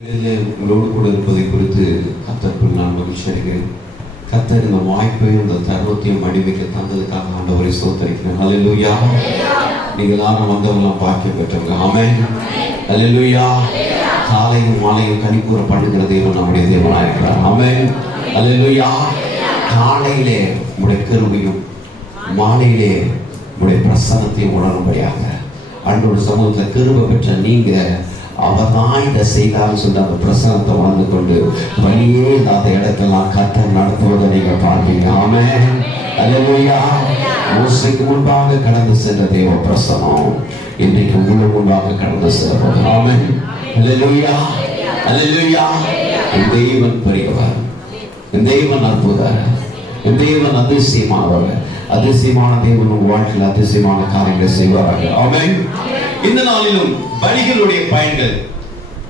உங்களோடு கூட இருப்பதை குறித்து கர்த்தருக்குள் நான் மகிழ்ச்சி அடைகிறேன். கர்த்தர் இந்த வாய்ப்பையும் இந்த தருணத்தையும் அடிமைக்கு தந்ததுக்காக ஆண்டவரை ஸ்தோத்திரிக்கிறேன். ஹல்லேலூயா. நீங்கள் எல்லாரும் வந்தவங்களாம் பாக்கியம் பெற்றவங்க. ஆமென். ஹல்லேலூயா. காலையும் மாலையும் கனிக்கூற பண்ணுகிற தேவன் நம்முடைய தேவனாக இருக்கிறார். ஆமென். ஹல்லேலூயா. காலையிலே உங்களுடைய கிருபையும் மாலையிலே உங்களுடைய பிரசன்னத்தையும் உணரும்படியாக ஆண்டவருடைய சமூகத்தில் கிருபை பெற்ற நீங்க அவர் தான் இதை செய்தான்னு சொல்லி அந்த பிரசனத்தை வாழ்ந்து கொண்டு வழியே இல்லாத இடத்தெல்லாம் கர்த்தர் நடத்துவதை நீங்க பார்ப்பீங்க. ஆமென். ஹல்லேலூயா. மோசேக்கு முன்பாக கடந்து சென்ற தேவ பிரசனம் இன்றைக்கு உங்களுக்கு முன்பாக கடந்து செல்வது. ஆமென். ஹல்லேலூயா. ஹல்லேலூயா. என் தேவன் பெரியவர், என் தேவன் அற்புதர், என் தேவன் அதிசயமானவர். அதிசயமான தேவன் உங்கள் வாழ்க்கையில் அதிசயமான காரியங்களை செய்வார்கள். ஆமென். இந்த நாளிலும் பலிகளுடைய பயன்கள்,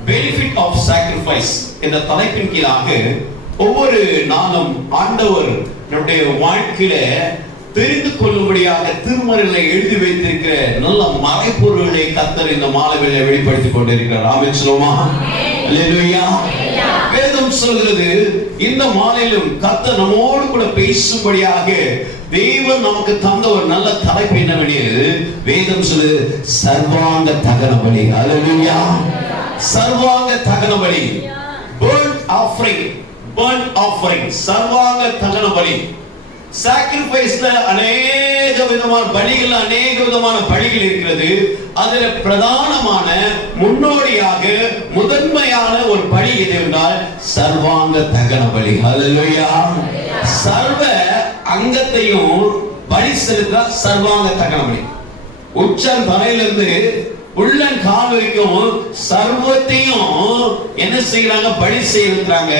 பெனிஃபிட் ஆஃப் சாக்ரிஃபைஸ் என்ற தலைப்பின் கீழாக ஒவ்வொரு நாளும் ஆண்டவர் நம்முடைய வாழ்க்கையில தெரிந்து கொள்ளும்படியாக திருமறையில எழுதி வைத்திருக்கிற நல்ல மறைப்பொருள்களை கர்த்தர் இந்த மாலையில வெளிப்படுத்திக் கொண்டிருக்கிறார். ஆமென் சொல்லுமா? அல்லேலூயா. வேதம் சொல்கிறது இந்த மாலையிலும் கர்த்தர் நம்மோடு கூட பேசும்படியாக தேவன் நமக்கு தந்த ஒரு நல்ல தலைப்பு என்னவெனில் வேதம் சொல்லு சர்வாங்க தகன பலி. ஹல்லேலூயா. சர்வாங்க தகன பலி, burnt offering, burnt offering, சர்வாங்க தகன பலி. சாக்ரிஃபைஸ்ல அநேக விதமான பலிகள், அநேக விதமான பலிகள் இருக்கிறது. அதுல பிரதானமான முன்னோடியாக முதன்மையான ஒரு பலி எது என்றால் சர்வாங்க தகன பலி. ஹல்லேலூயா. சர்வ அங்கத்தையும் பலி செலுத்த சர்வாங்க தகன பலி. உச்சன் தலையிலிருந்து உள்ளன் கால் வரைக்கும் சர்வத்தையும் என்ன செய்யறாங்க? பலி செய்யறாங்க.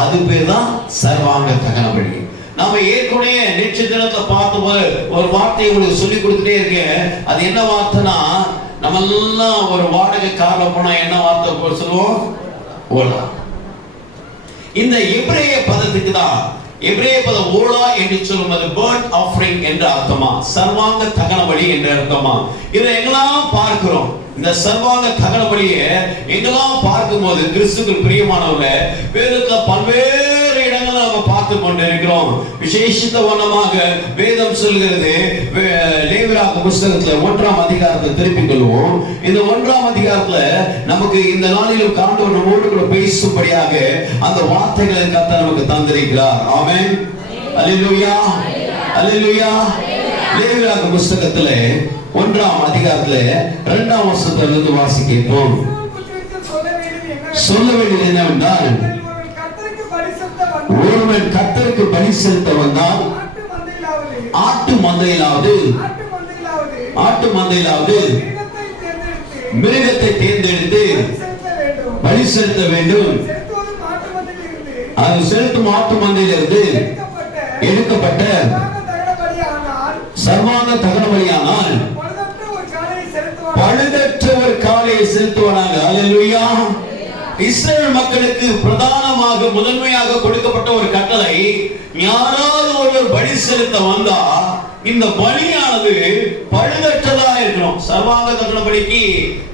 அது பேர் தான் சர்வாங்க தகன பலி. நாம ஏற்கனவே நேற்று தினத்துல பார்க்கும்போது ஒரு வார்த்தையை உங்களுக்கு சொல்லி கொடுத்துட்டே இருக்கேன். அது என்ன வார்த்தைனா, நம்ம எல்லாம் ஒரு வாடகை கார்ல போனா என்ன வார்த்தை சொல்லுவோம்? ஓலா. இந்த எபிரேய பதத்துக்கு தான் எபிரேய பதம் ஓலா என்று சொல்லும்போது burnt offering என்ற அர்த்தமா, சர்வாங்க தகன பலி என்ற அர்த்தமா. இதை எங்கெல்லாம் பார்க்கிறோம்? இந்த சர்வாங்க தகன பலியை எங்கெல்லாம் பார்க்கும்போது கிறிஸ்துவுக்கு பிரியமானவர்கள வேதத்துல பல்வேறு இடங்களை நம்ம பார்த்து கொண்டிருக்கிறோம். விசேஷித்த வண்ணமாக வேதம் சொல்கிறது, லேவியராகம புத்தகத்துல 1ஆம் அதிகாரத்தை திருப்பிக் கொள்வோம். இந்த 1ஆம் அதிகாரத்துல நமக்கு இந்த நாளிலும் ஆண்டவர் நம்மோடு கூட பேசும்படியாக அந்த வார்த்தைகளை கர்த்தர் நமக்கு தந்திருக்கிறார். ஆமென். அல்லேலூயா. அல்லேலூயா. லேவியராகம புத்தகத்துல 1ஆம் அதிகாரத்துல 2ஆம் வசனத்திலிருந்து வாசிக்கிறோம். சொல்ல வேண்டியது என்னவென்றால், ஒருவன் கர்த்தருக்கு பலி செலுத்த வந்தால் ஆட்டு மந்தையிலாவது மிருகத்தை தேர்ந்தெடுத்து பலி செலுத்த வேண்டும். அது செலுத்தும் ஆட்டு மந்தையிலிருந்து எடுக்கப்பட்ட சர்வாங்க தகன பலியானால் பழுதற்ற ஒரு காளையை செலுத்துவானாக. அல்லேலூயா. இஸ்ரவேல் மக்களுக்கு பிரதானமாக முதன்மையாக கொடுக்கப்பட்ட ஒரு கட்டளை, யாராவது ஒருவர் பலி செலுத்த வந்தா இந்த பலியானது பழுதற்றதா இருக்கணும். சர்வாங்க தகன பலிக்கு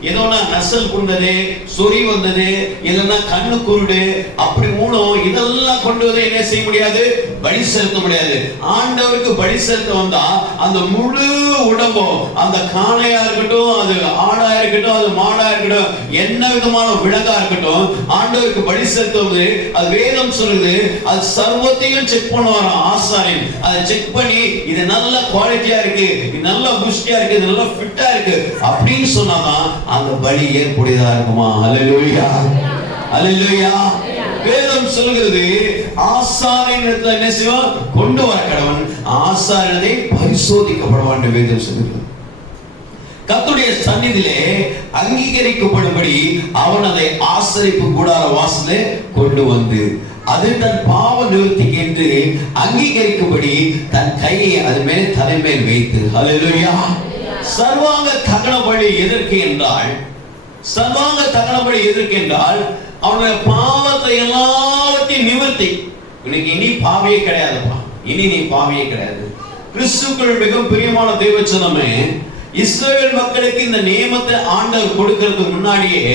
ஏதோனா நசல் கொண்டது, சொறி வந்தது, இல்லைன்னா கண்ணு குருடு, அப்படி மூலம் இதெல்லாம் கொண்டு வந்து என்ன செய்ய முடியாது? பலி செலுத்த முடியாது. ஆண்டவருக்கு பலி செலுத்த வந்தா அந்த முழு உடம்பும், அந்த காளையா இருக்கட்டும், அது ஆடா இருக்கட்டும், அது மாடா இருக்கட்டும், என்ன விதமான விலங்கா இருக்கட்டும், ஆண்டவருக்கு பலி செலுத்த வந்து அது வேதம் சொல்லுது, அது சர்வத்தையும் செக் பண்ணுவாராம் ஆசாரியன். அதை செக் பண்ணி இது நல்ல குவாலிட்டியா இருக்கு, இது நல்ல புஷ்டியா இருக்கு, இது நல்ல ஃபிட்டா இருக்கு அப்படின்னு சொன்னாதான் அந்த பலி ஏற்புடையதா இருக்குமா? அல்லேலூயா. அல்லேலூயா. வேதம் சொல்கிறது ஆசாரியனிடத்துல என்ன செய்வான்? கொண்டு வர கடவன் ஆசாரியனை பரிசோதிக்கப்படுவான் என்று வேதம் சொல்கிறது. கர்த்தருடைய சந்நிதியிலே அங்கீகரிக்கப்படும்படி அவன் அதை ஆசரிப்பு கூடார வாசலே கொண்டு வந்து அது தன் பாவ நிவர்த்திக்கு என்று அங்கீகரிக்கும்படி தன் கையை அது மேல் தலைமேல் வைத்து. ஹல்லேலூயா. சர்வாங்க தகன பலி எதற்கு என்றால், சர்வாங்க தகன பலி எதற்கு என்றால் அவனுடைய பாவத்தை எல்லாத்தையும் நிவர்த்தி. இன்னைக்கு இனி பாவியே கிடையாதுப்பா, இனி நீ பாவியே கிடையாது. கிறிஸ்துவுக்குள் மிகவும் பிரியமான தேவச்சனமே, இஸ்ரவேல் மக்களுக்கு இந்த நியமத்தை ஆண்டவர் கொடுக்கிறதுக்கு முன்னாடியே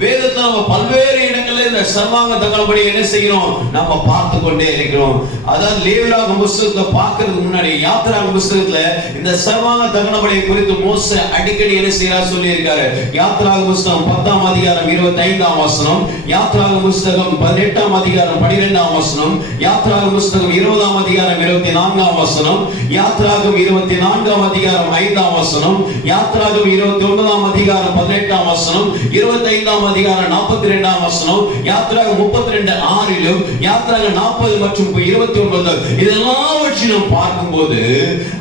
வேதத்துல நம்ம பல்வேறு இடங்கள் இந்த சர்வாங்க தகனபடி என்ன செய்யணும், நம்ம பார்த்து கொண்டே இருக்கிறோம். அதாவது லேவியராகம புத்தகத்தை பார்க்கிறதுக்கு முன்னாடி யாத்திராகம புத்தகத்துல இந்த சர்வாங்க தகனபடி குறித்து மோசே அடிக்கடி என்ன செய்யறார் சொல்லி இருக்காரு. யாத்திராகம புத்தகம் 10ஆம் அதிகாரம் 25ஆம் வசனம், யாத்திராகம புத்தகம் 18ஆம் அதிகாரம் 12ஆம் வசனம், யாத்திராகம புத்தகம் 20ஆம் அதிகாரம் 24ஆம் வசனம், யாத்திராகமம் 24ஆம் அதிகாரம் 5ஆம் வசனம், யாத்திராகமம் 29ஆம் அதிகாரம் 18ஆம் வசனம், 25ஆம் அதிகாரம் 42ஆம் வசனம், யாத்திராகமம் 32:6லும், யாத்திராகமம் 40 மற்றும் 29 இதெல்லாவற்றையும் பார்க்கும்போது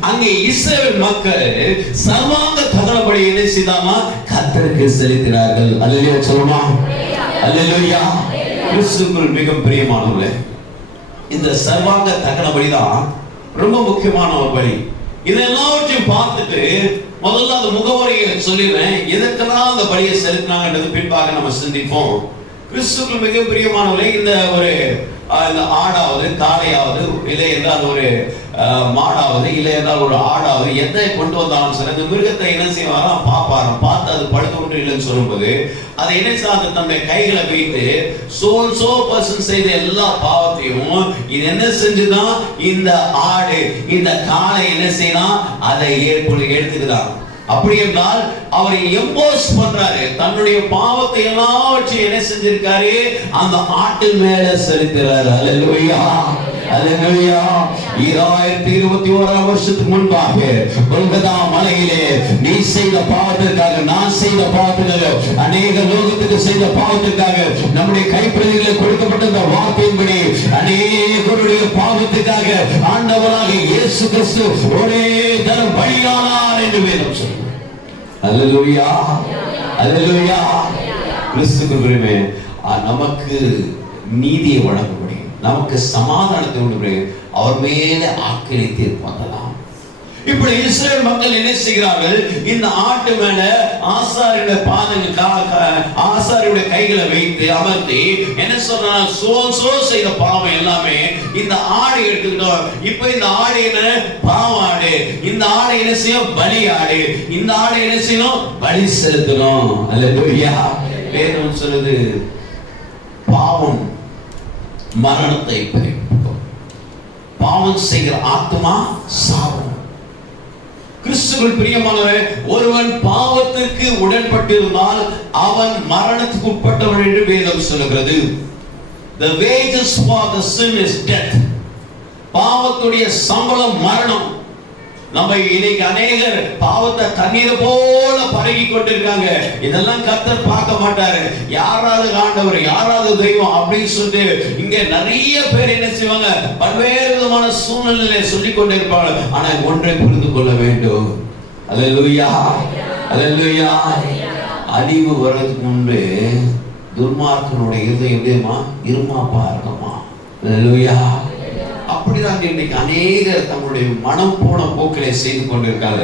அங்கே இஸ்ரவேல் மக்கள் சர்வாங்க தகனபடி என்ன செய்தாமா, கர்த்தருக்கு செலுத்தினார்கள். அல்லேலூயா சொல்லுமா, அல்லேலூயா. கிறிஸ்துவுக்குள் மிக பிரியமானவர்களே, இந்த சர்வாங்க தகனபடி தான் ரொம்ப முக்கியமான ஒரு பலி. இதெல்லாவற்றையும் பார்த்துட்டு முதல்ல அந்த முகவரியை சொல்லிடுறேன், எதற்கெல்லாம் அந்த பலியை செலுத்தினாங்கன்றது பின்பாக நம்ம சிந்திப்போம். கிறிஸ்துவுக்குள் மிக பிரியமானவர்களே, இந்த ஒரு இந்த ஆடாவது காளையாவது இல்லை என்றால் ஒரு மாடாவது இல்லை என்றால் ஒரு ஆடாவது எதை கொண்டு வந்தாலும் சரி, அந்த மிருகத்தை என்ன செய்வாராம், பார்ப்பாராம். பார்த்து அது படுத்து கொண்டு இல்லைன்னு சொல்லும்போது அதை என்ன செய்ய தன்னுடைய கைகளை வைத்து சோ பர்சன் செய்த எல்லா பாவத்தையும் இது என்ன செஞ்சுதான், இந்த ஆடு இந்த காளை என்ன செய்யலாம், அதை எடுத்துக்குதான். அப்படி என்றால் அவரை எம்போஸ் பண்றாரு, தன்னுடைய பாவத்தை எல்லாவற்றையும் என்ன செஞ்சிருக்காரு, அந்த ஆட்டு மேல செலுத்துறாரு. அல்லேலூயா, அல்லேலூயா. 2021 வருஷத்துக்கு முன்பாக கொல்கத்தா மலையிலே நீ செய்த பாவத்திற்காக, நான் செய்த பாவத்திற்காக, அநேக லோகத்துக்கு செய்த பாவத்திற்காக, நம்முடைய கைப்பிரதிகளை கொடுக்கப்பட்ட இந்த வார்த்தையின்படி அநேகருடைய பாவத்துக்காக ஆண்டவராக இயேசு கிறிஸ்து ஒரே தரம் பலியானார் என்று வேதம் சொல்லுது. அல்லேலூயா, அல்லேலூயா. கிறிஸ்துவுக்குள்ளே நமக்கு நீதியை வழங்க முடியும், நமக்கு சமாதானத்தை உண்டு முடியும், அவர் மேலே ஆக்கினை தீர்ப்பாங்கலாம். இப்படி இஸ்ரவேல் மக்கள் என்ன செய்கிறார்கள், இந்த ஆட்டு மேல ஆசாரியுடைய பாதங்கள் ஆசாரியுடைய கைகளை வைத்து அமர்த்தி என்ன சொல்றாங்க, சோ செய்த பாவம் எல்லாமே இந்த ஆடு எடுத்துக்கிட்டோம். இப்ப இந்த ஆடு என்ன, பாவம் ஆடு. இந்த ஆடு என்ன செய்யும், பலி ஆடு. இந்த ஆடு என்ன செய்யணும், பலி செலுத்தணும். அல்லேலூயா. வேதம் சொல்லுது, பாவம் மரணத்தை பெறும், பாவம் செய்கிற ஆத்மா சாவும். கிறிஸ்துவுக்குள் பிரியமானவரே, ஒருவன் பாவத்திற்கு உடன்பட்டிருந்தால் அவன் மரணத்துக்கு உட்பட்டவன் என்று வேதம் சொல்லுகிறது. The wages for the sin is death. பாவத்துடைய சம்பளம் மரணம். நம்ம இன்னைக்கு அநேகர் பாவத்தை தண்ணீரை போல பரகி கொண்டிருக்காங்க. இதெல்லாம் கர்த்தர் பார்க்க மாட்டாரு. யாராவது ஆண்டவர், யாராவது தெய்வம் அப்படின்னு சொல்லிட்டு இங்க நிறைய பேர் என்ன செய்வாங்க, பல்வேறு விதமான சூழ்நிலையை சொல்லிக் கொண்டிருப்பாங்க. ஆனா ஒன்றை புரிந்து கொள்ள வேண்டும். அல்லேலூயா, அல்லேலூயா. அழிவு வர்றதுக்கு முன்பு துர்மார்க்கனுடைய இருதயம் எப்படிமா, இருமாப்பா இருக்குமா. அல்லேலூயா. அப்படிதான் இன்னைக்கு அநேகர் தங்களுடைய மனம் போன போக்கிலே செய்து கொண்டிருக்காங்க.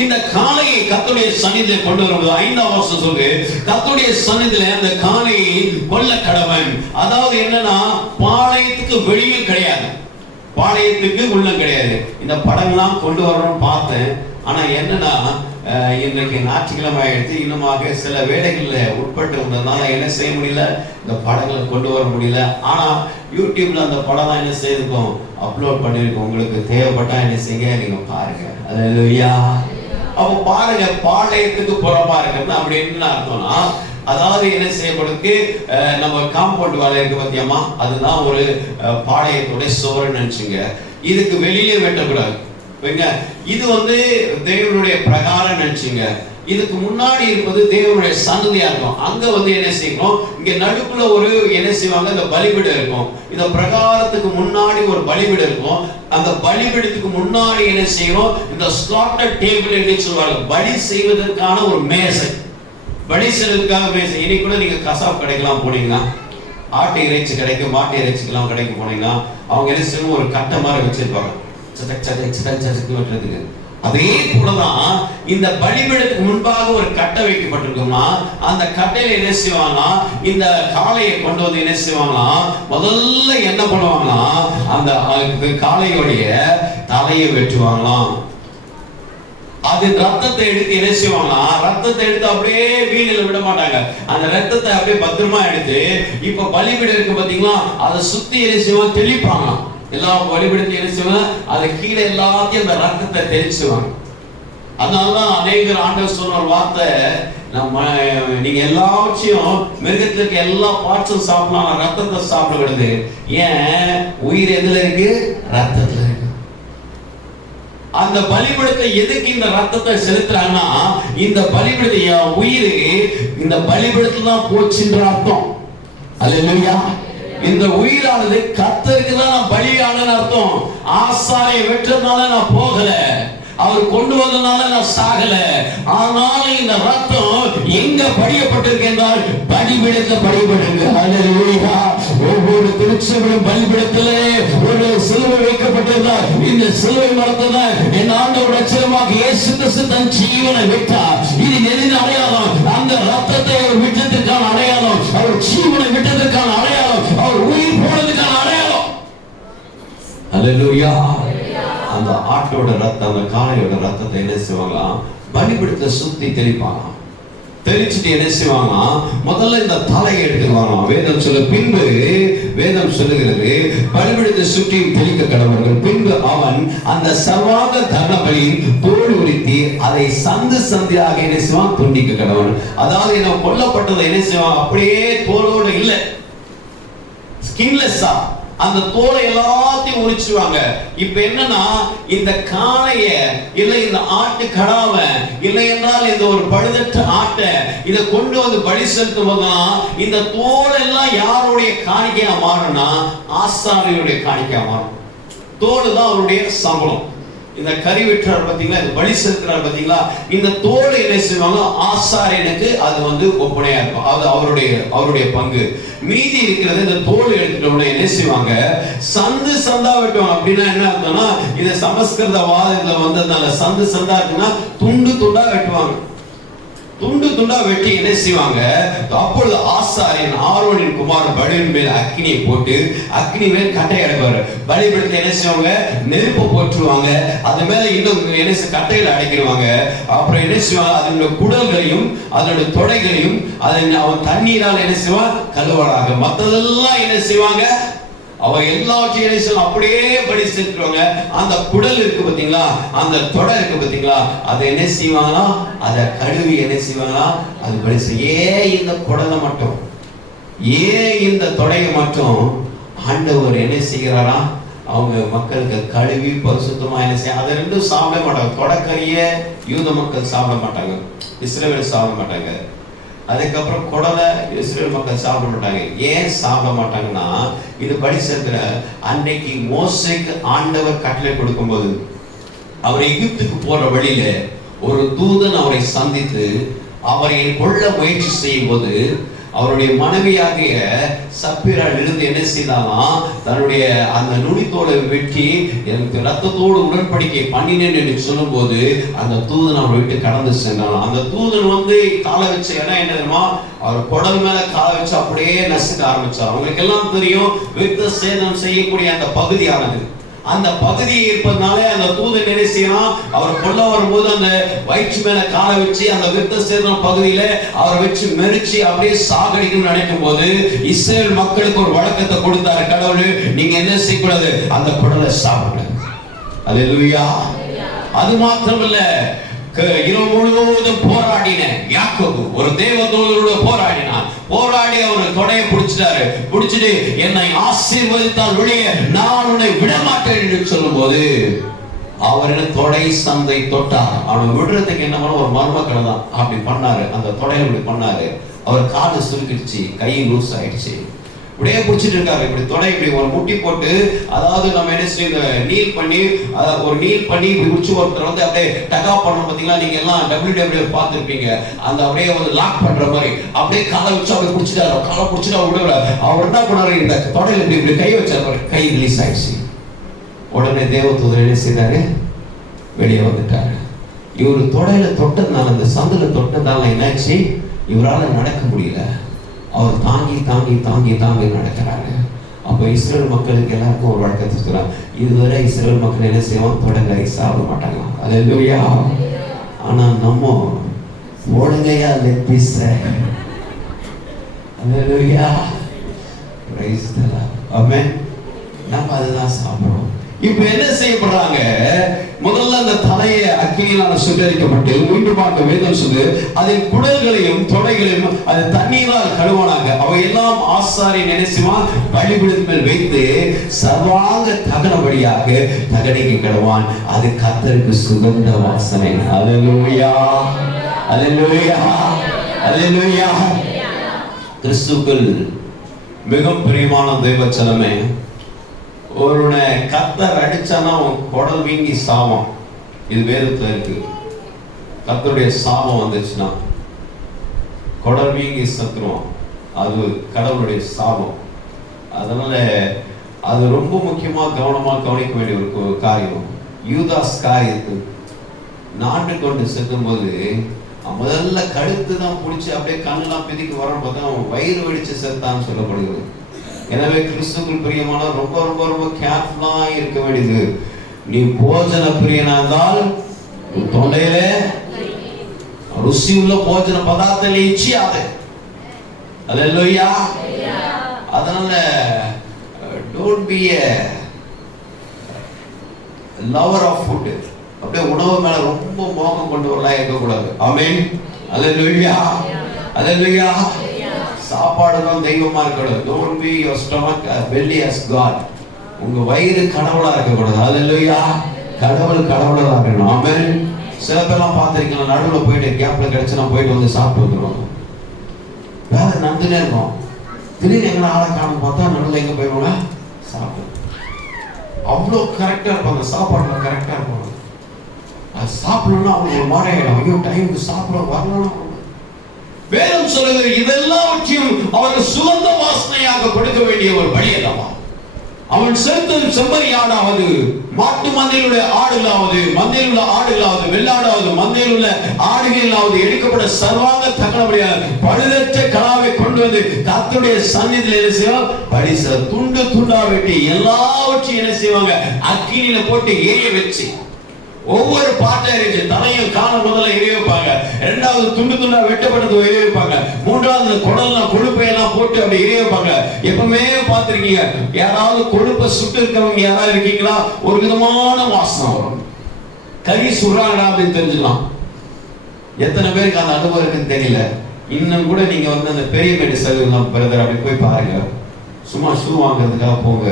இந்த காளையை கர்த்தருடைய சந்நிதியிலே கொண்டு வரும்போது 5ஆம் வசனம் சொல்லுது, கர்த்தருடைய சந்நிதியிலே அந்த காளையை கொல்ல கடவன். அதாவது என்னன்னா, பாளையத்துக்கு வெளியும் கிடையாது, பாளையத்துக்கு உள்ள கிடையாது. இந்த படங்கள்லாம் கொண்டு வரணும்னு பார்த்தேன். ஆனா என்னன்னா, இன்றைக்கு ஞாயிற்றுக்கிழமை ஆயிடுச்சு, இன்னுமாக சில வேலைகளில் உட்பட்டு இருந்ததுனால என்ன செய்ய முடியல, இந்த படங்களை கொண்டு வர முடியல. ஆனா யூடியூப்ல அந்த படம் என்ன செய்திருக்கோம், அப்லோட் பண்ணிருக்கோம். உங்களுக்கு தேவைப்பட்டா என்ன செய்ய, நீங்க பாருங்க. அல்லேலூயா. அப்ப பாருங்க, பாளையத்துக்கு புறமா இருக்கிறது அப்படி என்ன அர்த்தம்னா, அதாவது என்ன செய்யப்படுறதுக்கு நம்ம காம்பவுண்ட் வேலை இருக்கு பாத்தியம்மா, அதுதான் ஒரு பாளையத்துடைய சுவர்னு நினைச்சுங்க. இதுக்கு வெளியே வெட்டக்கூடாது. இது தேவனுடைய பிரகாரம் நினைச்சுங்க. இதுக்கு முன்னாடி இருப்பது தேவனுடைய சன்னதியா இருக்கும். அங்க என்ன செய்யணும், இங்க நடுப்புல ஒரு என்ன செய்வாங்க, இந்த பலிபீடம் இருக்கும். இந்த பிரகாரத்துக்கு முன்னாடி ஒரு பலிபீடம் இருக்கும். அந்த பலிபீடத்துக்கு முன்னாடி என்ன செய்யணும், இந்த ஸ்லாட்டர் டேபிள் என்று சொல்வாங்க, பலி செய்வதற்கான ஒரு மேசை, பலி செய்வதற்காக மேசை. இன்னைக்கு கூட நீங்க கசாப் கடைக்கெல்லாம் போனீங்கன்னா, ஆட்டு இறைச்சி கிடைக்கும், மாட்டு இறைச்சிக்கெல்லாம் கடைக்கு போனீங்கன்னா அவங்க என்ன செய்யணும், ஒரு கட்டை மாதிரி வச்சிருப்பாங்க. அதே போலதான் இந்த பலிபீடத்துக்கு முன்பாக ஒரு கட்டை வைக்கப்பட்டிருக்குமா, அந்த கட்டையில என்ன செய்வாங்க, இந்த காளையை கொண்டு வந்து என்ன செய்வாங்க, முதல்ல என்ன பண்ணுவாங்களாம், அந்த காளையோடைய தலையை வெட்டுவாங்களாம். அது ரத்தத்தை எடுத்து என்ன செய்வாங்களா, ரத்தத்தை எடுத்து அப்படியே வீணில விட மாட்டாங்க. அந்த ரத்தத்தை அப்படியே பத்திரமா எடுத்து இப்ப பலிபீடம் இருக்கு பாத்தீங்களா, அதை சுத்தி என்ன செய்வாங்க, தெளிப்பாங்க. எல்லா பலிபீடத்தையும் என்ன செய்வாங்க, அதை கீழே எல்லாத்தையும் அந்த ரத்தத்தை தெளிச்சுவாங்க. அதனாலதான் அநேகர் ஆண்டவர் சொன்ன ஒரு வார்த்தை, நம்ம நீங்க எல்லாவற்றையும் மிருகத்துல இருக்க எல்லா பார்ட்ஸும் சாப்பிடலாம், ரத்தத்தை சாப்பிடுறது. ஏன்? உயிர் எதுல இருக்கு? ரத்தத்துல இருக்கு. அந்த பலிபீடத்தை எதுக்கு இந்த ரத்தத்தை செலுத்துறாங்கன்னா, இந்த பலிபீடத்தை உயிர் இந்த பலிபீடத்துல தான் போச்சுன்ற அர்த்தம். அல்லேலூயா. இந்த உயிரானது கர்த்தருக்கு தான் நான் பலியானன்னு அர்த்தம். ஆசாரியை வெற்றதுனால நான் போகல, அவர் கொண்டு வந்ததுனால நான் சாகல. ஆனால் இந்த ரத்தம் எங்க படியப்பட்டிருக்கு என்றால் பலிபீடத்தில் படியப்பட்டிருக்கு. அல்லேலூயா. ஒவ்வொரு திருச்சபையும் பலிபீடத்திலே ஒரு சிலுவை வைக்கப்பட்டிருந்தார். இந்த சிலுவை மரத்தை என் ஆண்டவர் ரட்சகமாக இயேசு கிறிஸ்து தன் ஜீவனை விட்டார். இது எதின் அடையாளம்? அந்த ரத்தத்தை அவர் விட்டதற்கான அடையாளம், அவர் ஜீவனை விட்டதற்கான அடையாளம், அவர் உயிர் போனதுக்கான அடையாளம். அல்லேலூயா. அந்த ஆட்டோட ரத்தம், அந்த காளையோட ரத்தத்தை என்ன செய்வாங்க, பலிபீடத்தை சுத்தி தெளிப்பாங்க. தெளிச்சுட்டு என்ன செய்வாங்க, முதல்ல இந்த தலையை எடுத்துவாங்க. வேதம் சொல்ல, பின்பு வேதம் சொல்லுகிறது, பலிபீடத்தை சுற்றி தெளிக்க கடவர்கள். பின்பு அவன் அந்த சர்வாங்க தகன பலியின் தோல் உரித்தி அதை சந்து சந்தியாக என்ன செய்வான், துண்டிக்க கடவன். அதாவது என்ன, கொல்லப்பட்டதை என்ன செய்வான், அப்படியே தோலோடு இல்ல, ஸ்கின்லெஸ்ஸா அந்த தோலை எல்லாத்தையும் உரிச்சுவாங்க. இப்ப என்னன்னா, இந்த காளைய இல்ல இந்த ஆட்டு கடாவை இல்லை என்றால் இந்த ஒரு பழுதற்ற ஆட்டை இதை கொண்டு வந்து பலி செலுத்தும் போதுதான் இந்த தோல் எல்லாம் யாருடைய காணிக்கையா மாறும்னா, ஆசாரியருடைய காணிக்கையா மாறும். தோல் தான் அவருடைய சம்பளம். இந்த கறி வெட்டுறார் பாத்தீங்களா, இந்த பலி செலுத்துறார் பாத்தீங்களா, இந்த தோல் என்ன செய்வாங்க, ஆசாரியனுக்கு அது வந்து ஒப்பனையா இருக்கும், அது அவருடைய பங்கு. மீதி இருக்கிறது இந்த தோல் எடுத்துட்டோம்னா என்ன செய்வாங்க, சந்து சந்தா வெட்டுவாங்க. அப்படின்னா என்ன அர்த்தம்னா, இது சமஸ்கிருத வாதத்துல வந்ததுனால சந்து சந்தா இருக்குன்னா துண்டு துண்டா வெட்டுவாங்க. துண்டு துண்டா வெட்டி என்ன செய்வாங்க, அப்பொழுது ஆசாரியன் ஆரோனின் குமாரன் பலியின் மேல் அக்கினியை போட்டு அக்கினி மேல் கட்டை அடைப்பாரு. பலிபீடத்தை என்ன செய்வாங்க, நெருப்பு போட்டுருவாங்க. அது மேல இன்னும் என்ன கட்டையில அடைக்கிடுவாங்க. அப்புறம் என்ன செய்வாங்க, அதனுடைய குடல்களையும் அதனுடைய தொடைகளையும் அதை அவன் தண்ணீரால் என்ன செய்வான், கழுவறாங்க. மற்றதெல்லாம் என்ன செய்வாங்க, அவ எல்லாவற்றையும் அப்படியே பலி செலுத்துவாங்க. அந்த குடல் இருக்கு பாத்தீங்களா, அந்த தொடை இருக்கு பாத்தீங்களா, அதை என்ன செய்வாங்களா, அதை கழுவி என்ன செய்வாங்களா, அது பலி செய்ய. ஏன் இந்த குடலை மட்டும், ஏன் இந்த தொடையை மட்டும் ஆண்டவர் என்ன செய்கிறாரா, அவங்க மக்களுக்கு கழுவி பரிசுத்தமா என்ன செய்ய. அதை ரெண்டும் சாப்பிட மாட்டாங்க. தொடக்கறிய யூத மக்கள் சாப்பிட மாட்டாங்க, இஸ்ரவேல் சாப்பிட மாட்டாங்க. அதுக்கப்புறம் குடலை இஸ்ரேல் மக்கள் சாப்பிட மாட்டாங்க. ஏன் சாப்பிட மாட்டாங்கன்னா, இது பலி செலுத்துற அன்னைக்கு மோசேக்கு ஆண்டவர் கட்டளை கொடுக்கும்போது, அவர் எகிப்துக்கு போற வழியில ஒரு தூதன் அவரை சந்தித்து அவரை கொல்ல முயற்சி செய்யும் போது, அவருடைய மனைவியாகிய சப்பிரால் இருந்து என்ன செய்தாலாம், தன்னுடைய அந்த நுனித்தோலை வெட்டி எனக்கு ரத்தத்தோடு உடன்படிக்கை பண்ணினேன் என்று சொல்லும் போது அந்த தூதன் அவரை விட்டு கடந்து சென்றான். அந்த தூதன் வந்து காலை வச்ச இடம் என்னதுமா, அவர் குடல் மேல காலை வச்சு அப்படியே நசுக்க ஆரம்பிச்சார். அவங்களுக்கு எல்லாம் தெரியும், விருத்த சேதனம் செய்யக்கூடிய அந்த பகுதியானது, அந்த பகுதியை இருப்பதனாலே அந்த தூதன் என்ன செய்யலாம், அவர் கொல்ல வரும்போது அந்த வயிற்று மேல காலை வச்சு அந்த விருத்த சேதனம் பகுதியில அவரை வச்சு மெரிச்சு அப்படியே சாகடிக்கணும்னு நினைக்கும் போது இஸ்ரேல் மக்களுக்கு ஒரு வழக்கத்தை கொடுத்தாரு கடவுள், நீங்க என்ன செய்யக்கூடாது, அந்த குடலை சாப்பிடக்கூடாது. அல்லேலூயா. அது மாத்திரமல்ல, இரவு முழுவதும் போராடின யாக்கோபு ஒரு தேவதூதரோட போராடி அவர் தொடையை பிடிச்சிட்டாரு. பிடிச்சிட்டு என்னை ஆசீர்வதித்தால் ஒழிய நான் உன்னை விடமாட்டேன் என்று சொல்லும் போது அவர் தொடை சந்தை தொட்டார். அவனை விடுறதுக்கு என்ன பண்ண, ஒரு மர்மக்கடை தான் அப்படி பண்ணாரு, அந்த தொடையை இப்படி பண்ணாரு. அவர் காது சுருக்கிடுச்சு, கை லூஸ் ஆயிடுச்சு. இப்படியே பிடிச்சிட்டு இருக்காரு, இப்படி தொடை இப்படி ஒரு முட்டி போட்டு, அதாவது நம்ம என்ன செய்ய நீல் பண்ணி ஒரு நீல் பண்ணி இப்படி பிடிச்சி ஒருத்தர் வந்து அப்படியே டக்கா பண்ணணும் பாத்தீங்களா, நீங்க எல்லாம் WW பார்த்துருப்பீங்க, அந்த அப்படியே வந்து லாக் பண்ற மாதிரி அப்படியே காலை வச்சு அப்படியே பிடிச்சிட்டாரு. காலை பிடிச்சிட்டு விடல. அவர் என்ன பண்ணாரு, இந்த தொடையில இப்படி கை வச்சாரு, கை ரிலீஸ் ஆயிடுச்சு. உடனே தேவதூதர் என்ன செய்தாரு, வெளியே வந்துட்டாரு. இவர் தொடையில தொட்டதுனால, அந்த சந்தில தொட்டதால என்னாச்சு, இவரால் நடக்க முடியல. அவர் தாங்கி தாங்கி தாங்கி தாங்கி நடக்கிறாரு. அப்ப இஸ்ரேல் மக்களுக்கு எல்லாருக்கும் ஒரு வழக்கத்தை சொல்றாங்க, இதுவரை இஸ்ரேல் மக்கள் என்ன செய்வாங்க, தொடங்கி சாப்பிட மாட்டாங்க. அல்லேலூயா. ஆனா நம்ம போடுங்கய்யா leg piece. Hallelujah, praise the lord. Amen. நம்ம அதுதான் சாப்பிடுறோம். இப்ப என்ன செய்யப்படுறாங்க? முதல்ல அந்த தலையை அக்கினியால் சுட்டரிக்கப்பட்டு மீண்டும் பார்க்க வேதம் சொல்லு, அதன் குடல்களையும் தொடைகளையும் அது தண்ணீரால் கழுவானாங்க. அவை எல்லாம் ஆசாரி நினைச்சுமா பலிபீடத்தின் மேல் வைத்து சர்வாங்க தகனபடியாக தகனைக்கு கழுவான். அது கர்த்தருக்கு சுகந்த வாசனை. அல்லேலூயா, அல்லேலூயா, அல்லேலூயா. கிறிஸ்துவுக்குள் மிகவும் பிரியமான தெய்வ செலமே, ஒருவனை கர்த்தர் அடிச்சானா குடல் வீங்கி சாவான். இது வேதத்துல இருக்கு. கர்த்தருடைய சாபம் வந்துச்சுன்னா குடல் வீங்கி சத்துருவான். அது கடவுளுடைய சாபம். அதனால அது ரொம்ப முக்கியமா கவனமா கவனிக்க வேண்டிய ஒரு காரியம். யூதாஸ் காரியத்து நாட்டு கொண்டு செல்லும் போது முதல்ல கழுத்து தான் பிடிச்சி அப்படியே கண்ணெல்லாம் பிதிக்கு வரணும் பார்த்தா அவன் வயிறு வெடிச்சு செத்தான்னு சொல்லப்படுகிறது. எனவே கிறிஸ்துவுக்குள் பிரியமான ரொம்ப ரொம்ப ரொம்ப கேர்ஃபுல்லா இருக்க வேண்டியது. நீ போஜன பிரியனாந்தால் தொண்டையில ருசி உள்ள போஜன பதார்த்தங்களை இச்சியாது. அல்லேலூயா. அதனால don't be a lover of food. அப்படியே உணவு மேல ரொம்ப மோகம் கொண்டு வரலாம் இருக்கக்கூடாது. ஆமென். அல்லேலூயா, அல்லேலூயா. சாப்பாடு தான் தெய்வமா இருக்கக்கூடாது. Don't be your stomach belly as God. உங்க வயிறு கடவுளா இருக்கக்கூடாது. அல்லேலூயா. கடவுள் கடவுளா இருக்கணும். ஆமென். சில பேர்லாம் பார்த்திருக்கீங்களா, நடுவில் போயிட்டு கேப்ல கிடைச்சுனா போயிட்டு வந்து சாப்பிட்டு வந்துடுவாங்க. வேலை நடந்துனே இருக்கும். திடீர்னு எங்களை ஆளை காணும் பார்த்தா நடுவில் எங்க போயிடுவாங்க சாப்பிட்டு. அவ்வளோ கரெக்டா இருப்பாங்க, சாப்பாடுல கரெக்டா இருப்பாங்க. அது சாப்பிடணும்னா அவங்க ஒரு மாதிரி ஆயிடும். ஐயோ டைமுக்கு சாப்பிட வரலாம். வேதம் சொல்லுகிறது இதெல்லாவற்றையும் அவர்கள் சுகந்த வாசனையாக கொடுக்க வேண்டிய ஒரு பலி அல்லவா. அவன் செலுத்தும் செம்மறியாடாவது, மாட்டு மந்தையிலுள்ள ஆடுகளாவது, மந்தையில் உள்ள ஆடுகளாவது, வெள்ளாடாவது, மந்தையில் உள்ள ஆடுகளாவது எடுக்கப்பட சர்வாங்க தகனபடியாக பழுதற்ற கடாவை கொண்டு வந்து கர்த்தருடைய சந்நிதியில் என்ன செய்வாங்க? பலி துண்டு துண்டா வெட்டி எல்லாவற்றையும் என்ன செய்வாங்க? அக்கினியில போட்டு எரிய வச்சு ஒவ்வொரு பாட்டா இருக்கு. தலையும் காலம் முதல்ல எரிய வைப்பாங்க. இரண்டாவது துண்டு துண்டா வெட்டப்பட்டது எரிய வைப்பாங்க. மூன்றாவது குடல்லாம் கொழுப்பை எல்லாம் போட்டு அப்படி எரிய வைப்பாங்க. எப்பவுமே பார்த்திருக்கீங்க, யாராவது கொழுப்பை சுட்டு இருக்கவங்க யாராவது இருக்கீங்களா? ஒரு விதமான வாசனை வரும். கறி சுடுறாங்களா அப்படின்னு தெரிஞ்சுக்கலாம். எத்தனை பேருக்கு அந்த அனுபவம் இருக்குன்னு தெரியல. இன்னும் கூட நீங்க வந்து அந்த பெரிய மேடு சர்வீஸ் பிரதர் அப்படி போய் பாருங்க. சும்மா ஷூ வாங்குறதுக்காக போங்க.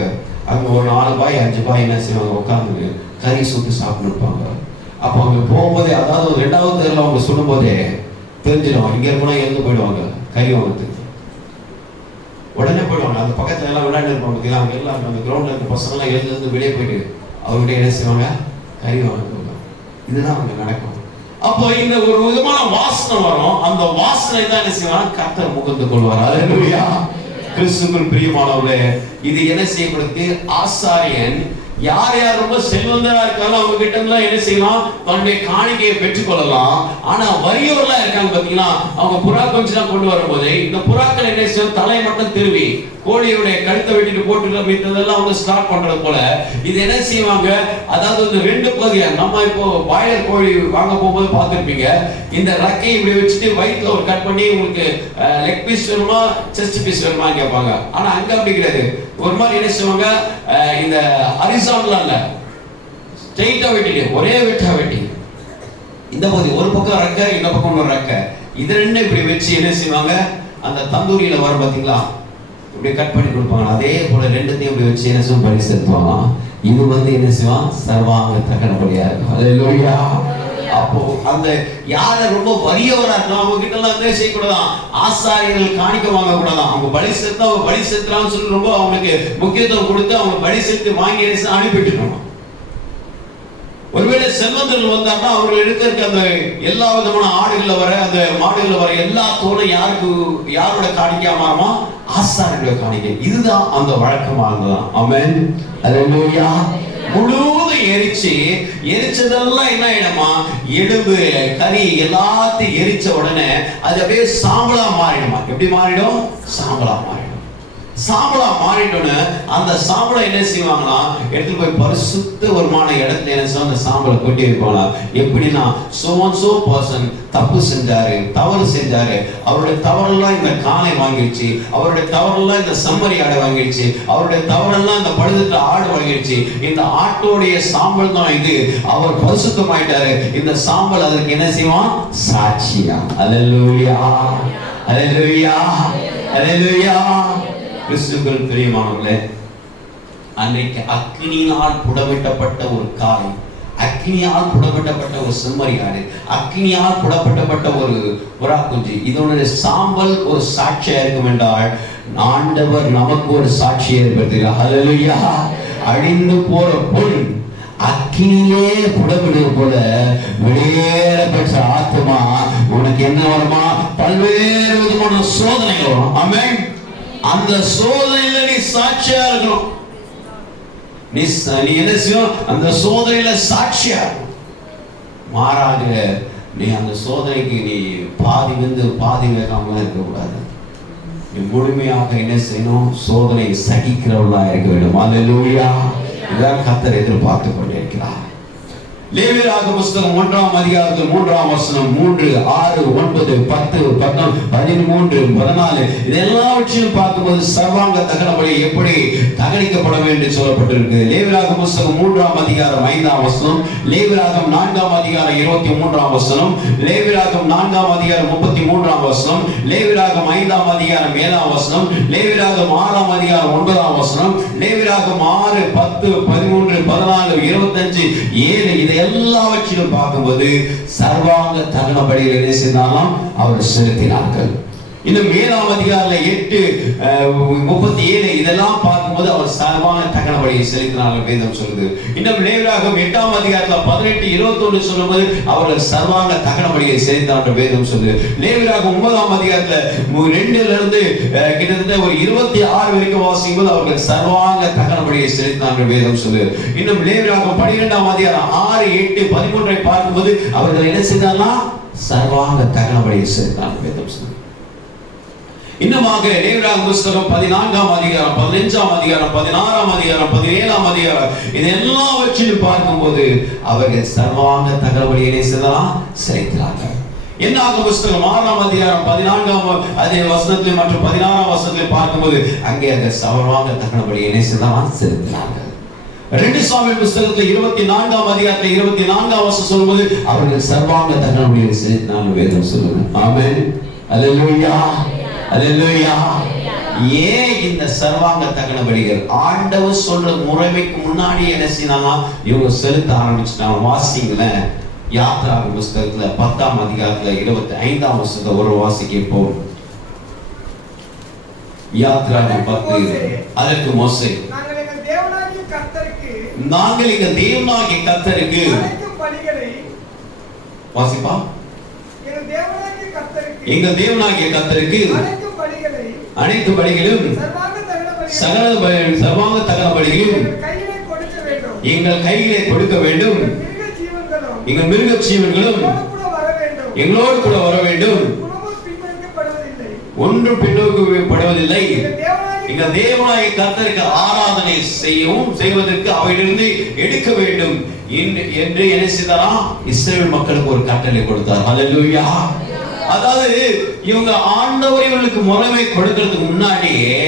அங்க ஒரு 4 பாய் 5 பாய் என்ன செய்வாங்க? உட்காந்து கறி சுட்டு சாப்பிட்டு இருப்பாங்க. அப்போ அவங்க போகும்போதே, அதாவது 2வது தெருவில் அவங்க சொல்லும் போதே தெரிஞ்சிடும் இங்க இருக்கணும், எழுந்து போயிடுவாங்க கறி வாங்கிறதுக்கு. உடனே போயிடுவாங்க. அந்த பக்கத்துல எல்லாம் விளையாண்டு இருப்பாங்க. அங்க எல்லாம் அந்த கிரவுண்ட்ல இருக்க பசங்க எல்லாம் எழுந்து வெளியே போயிட்டு அவர்கிட்ட என்ன செய்வாங்க? கறி வாங்குவாங்க. இதுதான் அவங்க நடக்கும். அப்போ இந்த ஒரு விதமான வாசனை வரும். அந்த வாசனை தான் என்ன செய்வாங்க? கர்த்தர் முகந்து கொள்வார். அல்லேலூயா. கிறிஸ்துவுக்குள் பிரியமானவர்களே, இது என்ன செய்யப்படுது? ஆசாரியன் யார் யார் ரொம்ப செல்வந்தரா இருக்காங்களோ அவங்க கிட்ட எல்லாம் என்ன செய்யலாம்? தன்னுடைய காணிக்கையை பெற்றுக்கொள்ளலாம். ஆனா வறியவர்களா இருக்காங்க பாத்தீங்களா, அவங்க புறா கொஞ்சம் கொண்டு வரும்போது இந்த புறாக்கள் என்ன செய்யும்? தலையை மட்டும் திருவி கோழியுடைய கழுத்தை வெட்டிட்டு போட்டு மித்ததெல்லாம் அவங்க ஸ்டார்ட் பண்றது போல இது என்ன செய்வாங்க? அதாவது இந்த 2 பகுதியா, நம்ம இப்போ பாய்லர் கோழி வாங்க போகும்போது பார்த்திருப்பீங்க, இந்த ரக்கை இப்படி வச்சுட்டு வயிற்றுல ஒரு கட் பண்ணி உங்களுக்கு லெக் பீஸ் வேணுமா செஸ்ட் பீஸ் வேணுமா கேட்பாங்க. ஆனா அங்க அப்படி கிடையாது. ஒரு மாதிரி என்ன செய்வாங்க? இந்த ஹரிசாண்டலா இல்ல, ஸ்ட்ரைட்டா வெட்டிட்டு ஒரே வெட்டா வெட்டி இந்த பகுதி ஒரு பக்கம் ரக்க, இந்த பக்கம் ஒரு ரக்க, இது 2 இப்படி வச்சு என்ன செய்வாங்க? அந்த தந்தூரியில வரும் பாத்தீங்களா, இப்படி கட் பண்ணி கொடுப்பாங்க. அதே போல 2த்தையும் இப்படி வச்சு என்ன செய்யும்? பலி செலுத்துவாங்க. இது வந்து என்ன செய்வான்? சர்வாங்க தகனபடியா இருக்கும். அல்லேலூயா. அப்போ அந்த யார ரொம்ப வறியவரா இருக்கணும் அவங்க கிட்ட எல்லாம் என்ன செய்யக்கூடாதான்? ஆசாரியர்கள் காணிக்க வாங்க கூடாதான். அவங்க பலி செலுத்தா அவங்க பலி செலுத்தலாம்னு சொல்லி ரொம்ப அவங்களுக்கு முக்கியத்துவம் கொடுத்து அவங்க பலி செலுத்தி வாங்கி அனுப்பிட்டு. ஒருவேளை செல்வந்தர்கள் வந்தாங்கன்னா அவர்கள் எடுக்க அந்த எல்லா விதமான ஆடுகள்ல வர அந்த மாடுகள்ல வர எல்லா தோலும் யாரோட காணிக்கா மாறுமா? ஆசாரியோட காணிக்கை. இதுதான் அந்த வழக்கமா இருந்ததான். ஆமென். அல்லேலூயா. முழுவதும் எரிச்சதெல்லாம் என்ன ஆயிடுமா? எலும்பு கறி எல்லாத்தையும் எரிச்ச உடனே அது அப்படியே சாம்பலா மாறிடுமா. எப்படி மாறிடும்? சாம்பலா மாறிடும். சாம்பலா மாறிட்டோன்னு அந்த சாம்பலை என்ன செய்வாங்கன்னா எடுத்துட்டு போய் பரிசுத்த ஒருமான இடத்துல என்ன செய்வாங்க, அந்த சாம்பலை கொட்டி வைப்பாங்களா. எப்படின்னா சோ பர்சன் தப்பு செஞ்சாரு, தவறு செஞ்சாரு, அவருடைய தவறெல்லாம் இந்த காளை வாங்கிடுச்சு, அவருடைய தவறெல்லாம் இந்த செம்மறி ஆடை வாங்கிடுச்சு, அவருடைய தவறெல்லாம் இந்த பழுதுட்ட ஆடு வாங்கிடுச்சு, இந்த ஆட்டோடைய சாம்பல் தான் இது, அவர் பரிசுத்தமாயிட்டாரு. இந்த சாம்பல் அதற்கு என்ன செய்வான், சாட்சியா. அல்லேலூயா, அல்லேலூயா, அல்லேலூயா. கிறிஸ்துவுக்குள் பிரியமானவர்களே, அன்றைக்கு அக்கினியால் புடமிட்டப்பட்ட ஒரு காளை, அக்கினியால் புடமிட்டப்பட்ட ஒரு செம்மறி ஆடு, அக்கினியால் புடமிட்டப்பட்ட ஒரு புறா குஞ்சு, இதனுடைய சாம்பல் ஒரு சாட்சியா இருக்கும் என்றால் ஆண்டவர் நமக்கு ஒரு சாட்சியை ஏற்படுத்துகிறார். ஹல்லேலூயா. அழிந்து போற பொன் அக்கினியே புடமிடுவது போல வெளியேற பெற்ற ஆத்துமா உனக்கு என்ன வருமா, பல்வேறு விதமான சோதனைகள் வரும். ஆமென். அந்த சோதனையில நீ சாட்சியா இருக்கணும். நீ என்ன செய்யும், அந்த சோதனையில சாட்சியா இருக்கணும். மாறாக நீ அந்த சோதனைக்கு நீ பாதி வந்து பாதி வேகாம இருக்க கூடாது. நீ முழுமையாக என்ன செய்யணும், சோதனை சகிக்கிறவளா இருக்க வேண்டும். அல்லேலூயா. இதான் கர்த்தர் எதிர்பார்த்து கொண்டிருக்கிறார். லேவியராகம புத்தகம் 1ஆம் அதிகாரத்தில் 3ஆம் வசனம் 3, 6, 9, 10, 11, 13, 14 இதெல்லாவற்றையும் பார்க்கும்போது சர்வாங்க தகன பலி எப்படி தகனிக்கப்பட வேண்டும் சொல்லப்பட்டிருக்கு. லேவியராகம புத்தகம் 3ஆம் அதிகாரம் 5ஆம் வசனம், லேவியராகமம் 4ஆம் அதிகாரம் 23ஆம் வசனம், லேவியராகமம் 4ஆம் அதிகாரம் 33ஆம் வசனம், லேவியராகமம் 5ஆம் அதிகாரம் 7ஆம் வசனம், லேவியராகமம் 6ஆம் அதிகாரம் 9ஆம் வசனம், லேவியராகமம் 6, 10, 13, 14, 25, 7 எல்லாவற்றிலும் பார்க்கும்போது சர்வாங்க தகன பலிகளை என்ன செய்தாலும் அவர் செலுத்தினார்கள். இன்னும் 7ஆம் அதிகாரத்துல 8, 37 இதெல்லாம் பார்க்கும்போது அவர் சர்வாங்க தகன பலியை செலுத்தினார்கள் வேதம் சொல்லுது. இன்னும் லேவியராகமம் 8ஆம் அதிகாரத்துல 18, 21 சொல்லும்போது அவர்கள் சர்வாங்க தகன பலியை செலுத்தினார்கள் வேதம் சொல்லுது. லேவியராகமம் 9ஆம் அதிகாரத்துல 2ல இருந்து கிட்டத்தட்ட ஒரு 26 வரைக்கும் வாசிக்கும்போது அவர்கள் சர்வாங்க தகன பலியை செலுத்தினார்கள் வேதம் சொல்லுது. இன்னும் லேவியராகமம் 12ஆம் அதிகாரம் 6, 8, 13 பார்க்கும்போது அவர்கள் என்ன செய்தாங்கன்னா சர்வாங்க தகன பலியை செலுத்தினார்கள் வேதம் சொல்லுது. இன்னுமாக லேவியராகம புத்தகம் 14ஆம் அதிகாரம், 15ஆம் அதிகாரம், 16ஆம் அதிகாரம், 17ஆம் அதிகாரம் இது எல்லாவற்றையும் பார்க்கும்போது அவர்கள் சர்வாங்க தகன பலியை செலுத்தினார்கள். என்னாகம புத்தகம் 6ஆம் அதிகாரம் 14ஆம் அதே வசனத்தில் மற்றும் 16ஆம் வசனத்தில் பார்க்கும்போது அங்கே அந்த சர்வாங்க தகன பலியை செலுத்தினார்கள். 2 சாமுவேல் புத்தகத்தில் 24ஆம் அதிகாரத்தில் 24ஆம் வசனம் சொல்லும்போது அவர்கள் சர்வாங்க தகன பலியை செலுத்தினார்கள் வேதம் சொல்லுது. ஆமென். அல்லேலூயா, அல்லேலூயா. ஏன் இந்த சர்வாங்க தகன பலிகள் ஆண்டவர் சொல்ற முறைமைக்கு முன்னாடி என்ன செய்யறாங்க, இவங்க செலுத்த ஆரம்பிச்சுட்டாங்க. வாசிங்களேன், யாத்ராகம புத்தகத்துல 10ஆம் அதிகாரத்துல 25ஆம் வசனத்தை ஒரு வாசிக்கப்போம். யாத்ராகமம் 10. அதற்கு மோசே, நாங்கள் எங்கள் தேவனாகிய கர்த்தருக்கு வாசிப்பா, எங்கள் தேவனாகிய கர்த்தருக்கு அனைத்து பலிகளும் சர்வாங்க தகன பலிகளும் எங்கள் கையிலே கொடுக்க வேண்டும். எங்கள் மிருக ஜீவன்களும் எங்களோடு கூட வர வேண்டும். ஒன்றும் பின்னோக்கப்படுவதில்லை. எங்கள் தேவனாகிய கர்த்தருக்கு ஆராதனை செய்வதற்கு அவையிலிருந்து எடுக்க வேண்டும் என்று என்ன செய்தாரா, இஸ்ரவேல் மக்களுக்கு ஒரு கட்டளை கொடுத்தார். ஹல்லேலூயா. அதாவது இவங்க ஆண்டவர் இவர்களுக்கு முறைமை கொடுக்கிறதுக்கு முன்னாடியே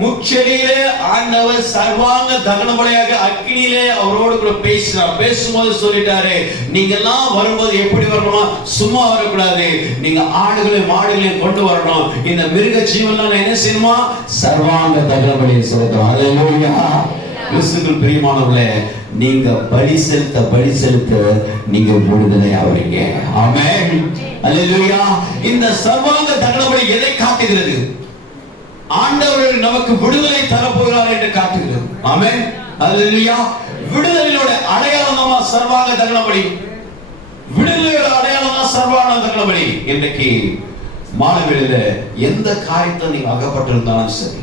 முச்செடியிலே ஆண்டவர் சர்வாங்க தகன பலியாக அக்கினியிலே அவரோடு கூட பேசினார். பேசும்போது சொல்லிட்டாரு, நீங்க எல்லாம் வரும்போது எப்படி வரணுமா, சும்மா வரக்கூடாது, நீங்க ஆடுகளையும் மாடுகளையும் கொண்டு வரணும். இந்த மிருக ஜீவன்லாம் என்ன செய்யணுமா, சர்வாங்க தகன பலியை செலுத்தணும். ஹல்லேலூயா. கிறிஸ்துவுக்குள் பிரியமானவர்களே, நீங்க பலி செலுத்த நீங்க விடுதலை ஆவீங்க. ஆமென். அல்லேலூயா. இந்த சர்வாங்க தகன பலி எதை காட்டுகிறது, ஆண்டவர் நமக்கு விடுதலை தரப்போகிறார் என்று காட்டுகிறது. ஆமென். அல்லேலூயா. விடுதலையோட அடையாளம் தான் சர்வாங்க தகன பலி. விடுதலையோட அடையாளம் தான் சர்வாங்க தகன பலி. இன்றைக்கு மாணவர்களே, எந்த காரியத்தை நீங்க அகப்பட்டிருந்தாலும் சரி,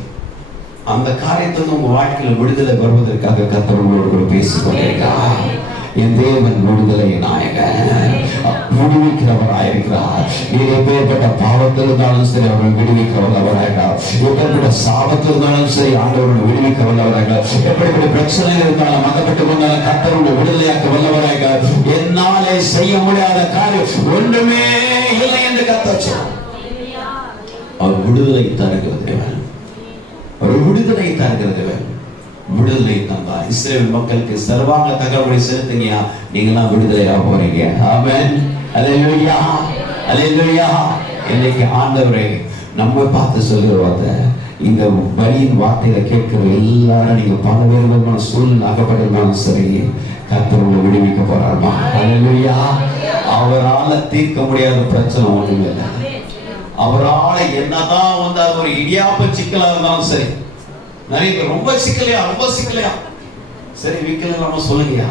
அந்த காரியத்தை உங்க வாழ்க்கையில விடுதலை வருவதற்காக கர்த்தர் உங்களோடு பேசிக் கொண்டிருக்கிறார். என் தேவன் விடுதலை நாயகன், விடுவிக்கிறவராயிருக்கிறார். எப்பேற்பட்ட பாவத்தில் இருந்தாலும் சரி அவர்கள் விடுவிக்க வல்லவராகிறார். எப்பேற்பட்ட சாபத்தில் இருந்தாலும் சரி ஆண்டவர்கள் விடுவிக்க வல்லவராகிறார். எப்படிப்பட்ட பிரச்சனை இருந்தாலும் மகப்பட்டு கொண்டாலும் கர்த்தருடைய விடுதலையாக்க வல்லவராகிறார். என்னாலே செய்ய முடியாத காரியம் ஒன்றுமே இல்லை என்று கர்த்தர் சொன்னார். அவர் விடுதலை தருகிற தேவன், ஒரு விடுதலை தருகிற தேவன். விடுதலை தந்தார். இஸ்ரவேல் மக்களுக்கு சர்வாங்க தகவலை செலுத்துங்க, நீங்களாம் விடுதலையாக போறீங்க. ஆமென். அல்லேலூயா, அல்லேலூயா. இன்னைக்கு ஆண்டவரே நம்ம பார்த்து சொல்கிற வார்த்தை, இந்த பலியின் வார்த்தையில கேட்கிற எல்லாரும் நீங்க பல விதமான சூழ்நிலை அகப்பட்டிருந்தாலும் சரி கர்த்தர் உங்களை விடுவிக்க போறாருமா. அல்லேலூயா. அவரால் தீர்க்க முடியாத பிரச்சனை ஒண்ணுமே இல்லை. அவரால் என்னதான் வந்து அது ஒரு இடியாப்ப சிக்கலா இருந்தாலும் சரி, நிறைய பேர் ரொம்ப சிக்கலையா சரி வீட்டில் நம்ம சொல்லுங்கயா,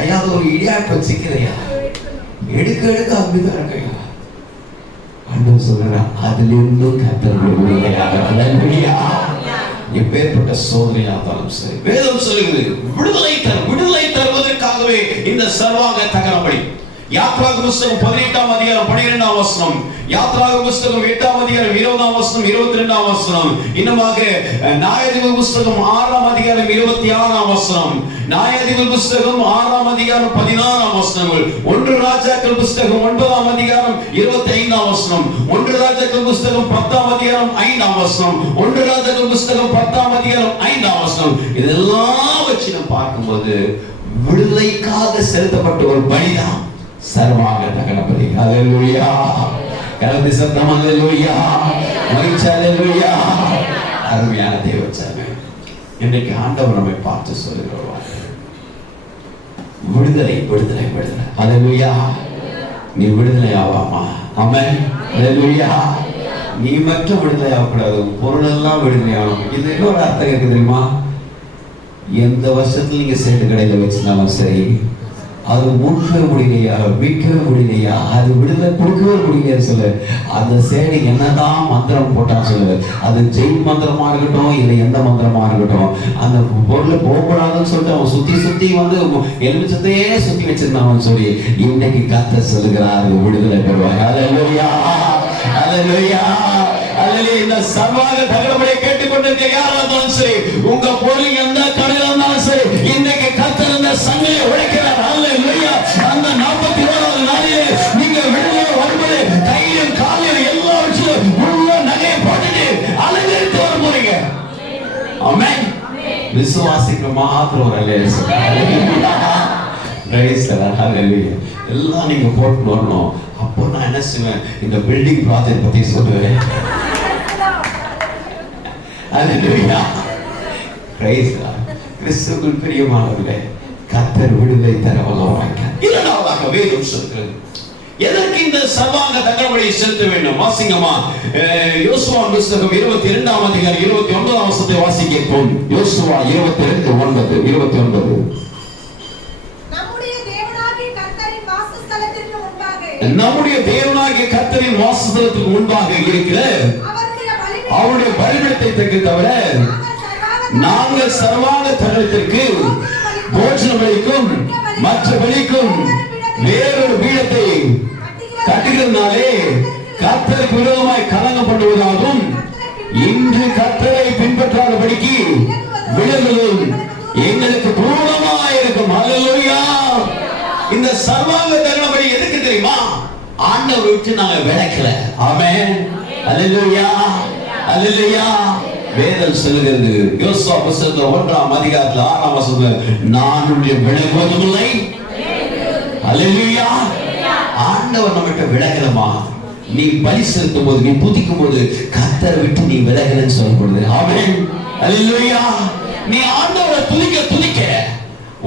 ஐயா அது ஒரு இடியாப்ப சிக்கலையா, எடுக்க அப்படிதான் இருக்கையா. ஆண்டவர் சொல்றார், அதுல இருந்தும் எப்பேற்பட்ட சோதனையா இருந்தாலும் சரி வேதம் சொல்லுகிறது விடுதலை தருவதற்காகவே இந்த சர்வாங்க தகனபடி. யாத்ராக புஸ்தகம் 18ஆம் அதிகாரம் 12ஆம் வசனம், யாத்ராக புஸ்தகம் 8ஆம் அதிகாரம் 20ஆம் வசனம் 22ஆம் வசனம், இன்னமாக நியாயாதிபதி புஸ்தகம் 6ஆம் அதிகாரம் 26ஆம் வசனம், நியாயாதிபதி புஸ்தகம் 6ஆம் அதிகாரம் 16ஆம் வசனங்கள், 1 ராஜாக்கள் புஸ்தகம் 9ஆம் அதிகாரம் 25ஆம் வசனம், 1 ராஜாக்கள் புஸ்தகம் 10ஆம் அதிகாரம் 5ஆம் வசனம், 1 ராஜாக்கள் புஸ்தகம் 10ஆம் அதிகாரம் 5ஆம் வசனம். இதெல்லாம் வச்சு நம்ம பார்க்கும்போது விடுதலைக்காக செலுத்தப்பட்ட ஒரு பலிதான் சர்வாங்க தகனபலி. அல்லேலூயா. கரத்தை சத்தம் அல்லேலூயா. மகிழ்ச்சி அல்லேலூயா. அருமையான தேவச்சனமே, இன்னைக்கு ஆண்டவர் நம்மை பார்த்து சொல்லுகிறார், விடுதலை. அல்லேலூயா. நீ விடுதலை ஆவாமா? ஆமென். அல்லேலூயா. நீ மட்டும் விடுதலை ஆகக்கூடாது, பொருள் எல்லாம் விடுதலை ஆகணும். இது இன்னொரு அர்த்தம் இருக்கு தெரியுமா? எந்த வருஷத்துல நீங்க சேட்டு கடையில வச்சிருந்தாலும் சரி, அது மூக்கவே முடியலையா, விற்கவே முடியலையா, அது விடுதலை கொடுக்கவே முடியலையா சொல்லு. அந்த சேடி என்னதான் மந்திரம் போட்டா சொல்லு, அது ஜெய் மந்திரமா இருக்கட்டும் இல்லை எந்த மந்திரமா இருக்கட்டும், அந்த பொருளை போகக்கூடாதுன்னு சொல்லிட்டு அவன் சுத்தி வந்து எலுமிச்சத்தையே சுத்தி வச்சிருந்தான்னு சொல்லி இன்னைக்கு கர்த்தர் சொல்லுகிறார், விடுதலை பெறுவாங்க. அல்லேலூயா, அல்லேலூயா, அல்லேலூயா. இந்த சர்வாங்க தகனபலியை கேட்டுக்கொண்டிருக்க யாரா இருந்தாலும் சரி, உங்க பொருள் எந்த கடையில இருந்தாலும் சரி, இன்னைக்கு கர்த்தர் இந்த சங்கையை உடைக்கிறார். அல்லேலூயா. அந்த 41ஆவது நாளிலே நீங்க விடுதலை வரும்போது கையிலும் காலிலும் எல்லா விஷயம் உள்ள நகையை போட்டுட்டு அலங்கரித்து வர போறீங்க. ஆமென். விசுவாசிக்கு மாத்திரம் ஒரு அல்லேலூயா. Praise the lord. அல்லேலூயா. எல்லாம் நீங்க போட்டு வரணும். அப்போ நான் என்ன செய்வேன், இந்த பில்டிங் ப்ராஜெக்ட் பத்தி சொல்லுவேன். அல்லேலூயா. Praise the lord. கிறிஸ்துவுக்குள் பிரியமானவர்களே, கர்த்தர் விடுதலை தர வல்லவராயிருக்கிறார். இரண்டாவதாக வேதம் சொல்கிறது, எதற்கு இந்த சர்வாங்க தகனபலியை செலுத்த வேண்டும்? வாசிங்கம்மா, யோசுவா புஸ்தகம் 22ஆம் அதிகாரம் 29ஆம் வசனத்தை வாசிக்கிறோம். யோசுவா 22:29. நம்முடைய தேவனாகிய கர்த்தரின் வாசஸ்தலத்திற்கு முன்பாக இருக்கிற அவருடைய பலிபீடத்தை தவிர நாங்கள் சர்வாங்க தகனத்திற்கு போஜன பலிக்கும் மற்ற பலிக்கும் வேறொரு பீடத்தை கட்டுகிறதுனாலே கர்த்தருக்கு விரோதமாய் கலங்கம் பண்ணுவதாகவும் இன்று கர்த்தரை பின்பற்றாதபடிக்கு விலகுவதும் எங்களுக்கு பூர்ணமாய் இருக்கும். அல்லேலூயா. இந்த சர்வாங்க தகனபலி எதுக்கு தெரியுமா? ஆண்டவரை விட்டு நாங்க விலகல. ஆமென். அல்லேலூயா, அல்லேலூயா. வேதம் சொல்லுகிறது, யோசுவா புஸ்தகம் 1ஆம் அதிகாரத்துல 6ஆம் வசனத்துல, நான் விலகுவதுமில்லை. அல்லேலூயா. ஆண்டவர் நம்மகிட்ட விலகலமா? நீ பலி செலுத்தும் போது, நீ துதிக்கும் போது கர்த்தரை விட்டு நீ விலகலன்னு சொல்லப்படுது. ஆமென். அல்லேலூயா. நீ ஆண்டவரை துதிக்க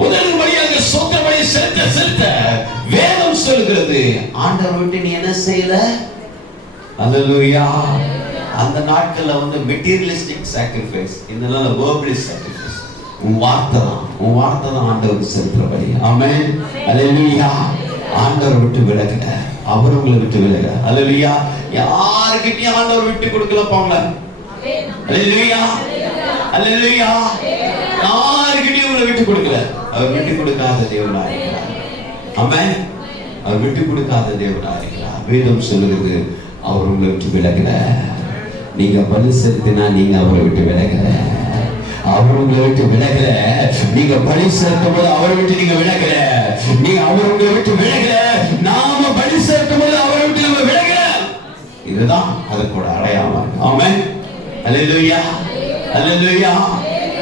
உதவி வழியாக சொந்த வழி செலுத்த வேதம் சொல்கிறது, ஆண்டவரை விட்டு நீ என்ன செய்யல? அல்லேலூயா. அந்த நாட்கள்ல வந்து மெட்டீரியலிஸ்டிக் சாக்ரிஃபைஸ், இதெல்லாம் வேர்பல் சாக்ரிஃபைஸ். உன் வார்த்தை தான் ஆண்டவருக்கு செலுத்துற பலி. ஆமென். அல்லேலூயா. ஆண்டவரை விட்டு விலகல, அவர் உங்களை விட்டு விலகல. அல்லேலூயா. யாருக்கிட்டையும் ஆண்டவர் விட்டு கொடுக்கல பாங்க. அல்லேலூயா, அல்லேலூயா. யாருக்கிட்டையும் உங்களை விட்டு கொடுக்கல. அவர் விட்டு கொடுக்காத தேவனா இருக்கிறார். ஆமென். அவர் விட்டு கொடுக்காத தேவனா இருக்கிறார். வேதம் சொல்லுகிறது அவர் உங்களை விட்டு விலகல. நீங்க பலி செலுத்தினா நீங்க அவரை விட்டு விலகல. அவர் உங்களை விட்டு விலகல. நீங்க பலி செலுத்தும் போது அவரை விட்டு நீங்க விலகல. நீங்க அவர் உங்களை விட்டு விலகல. நாம பலி செலுத்தும் போது அவரை விட்டு நம்ம விலகல. இதுதான் அதற்கோட அடையாளம். ஆமென். அல்லேலூயா, அல்லேலூயா,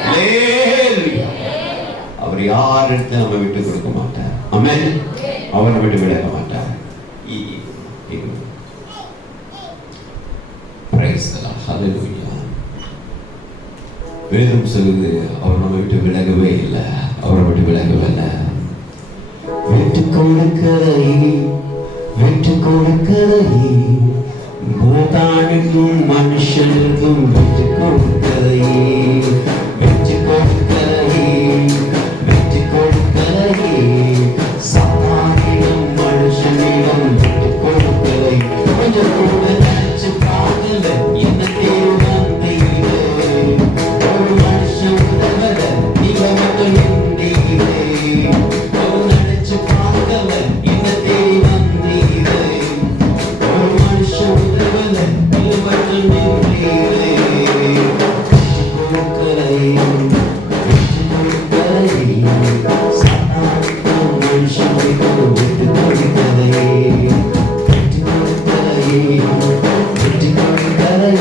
அல்லேலூயா. அவர் யாருக்கு நம்ம விட்டு கொடுக்க மாட்டார். ஆமென். அவரை விட்டு விலக மாட்டார். Praise the lord. அல்லேலூயா. வேதம் சொல்லுது அவர் நம்ம விட்டு விலகவே இல்லை. அவரை விட்டு விலகவே இல்லை. விட்டு கொடுக்கலை, விட்டு கொடுக்கலை, பூதானுக்கும் மனுஷனுக்கும் விட்டு கொடுக்கலை, விட்டு கொடுக்கலை, விட்டு கொடுக்கலை, சாதாரண மனுஷனிடம் விட்டு கொடுக்கலை. கொஞ்சம் கூட நினைச்சு பார்க்கல என்ன தேவை வந்தீங்க. ஒரு மனுஷன் உதவல நீங்க மட்டும் நின்றீங்க. ஒரு நினைச்சு பார்க்கல என்ன தேவை வந்தீங்க. ஒரு மனுஷன் உதவல நீங்க மட்டும் நின்றீங்க. கொடுக்கலை, கொடுக்கலை, சாதாரண மனுஷனிடம் விட்டு கொடுக்கலை, விட்டு கொடுக்கலை, விட்டு கொடுக்கலை.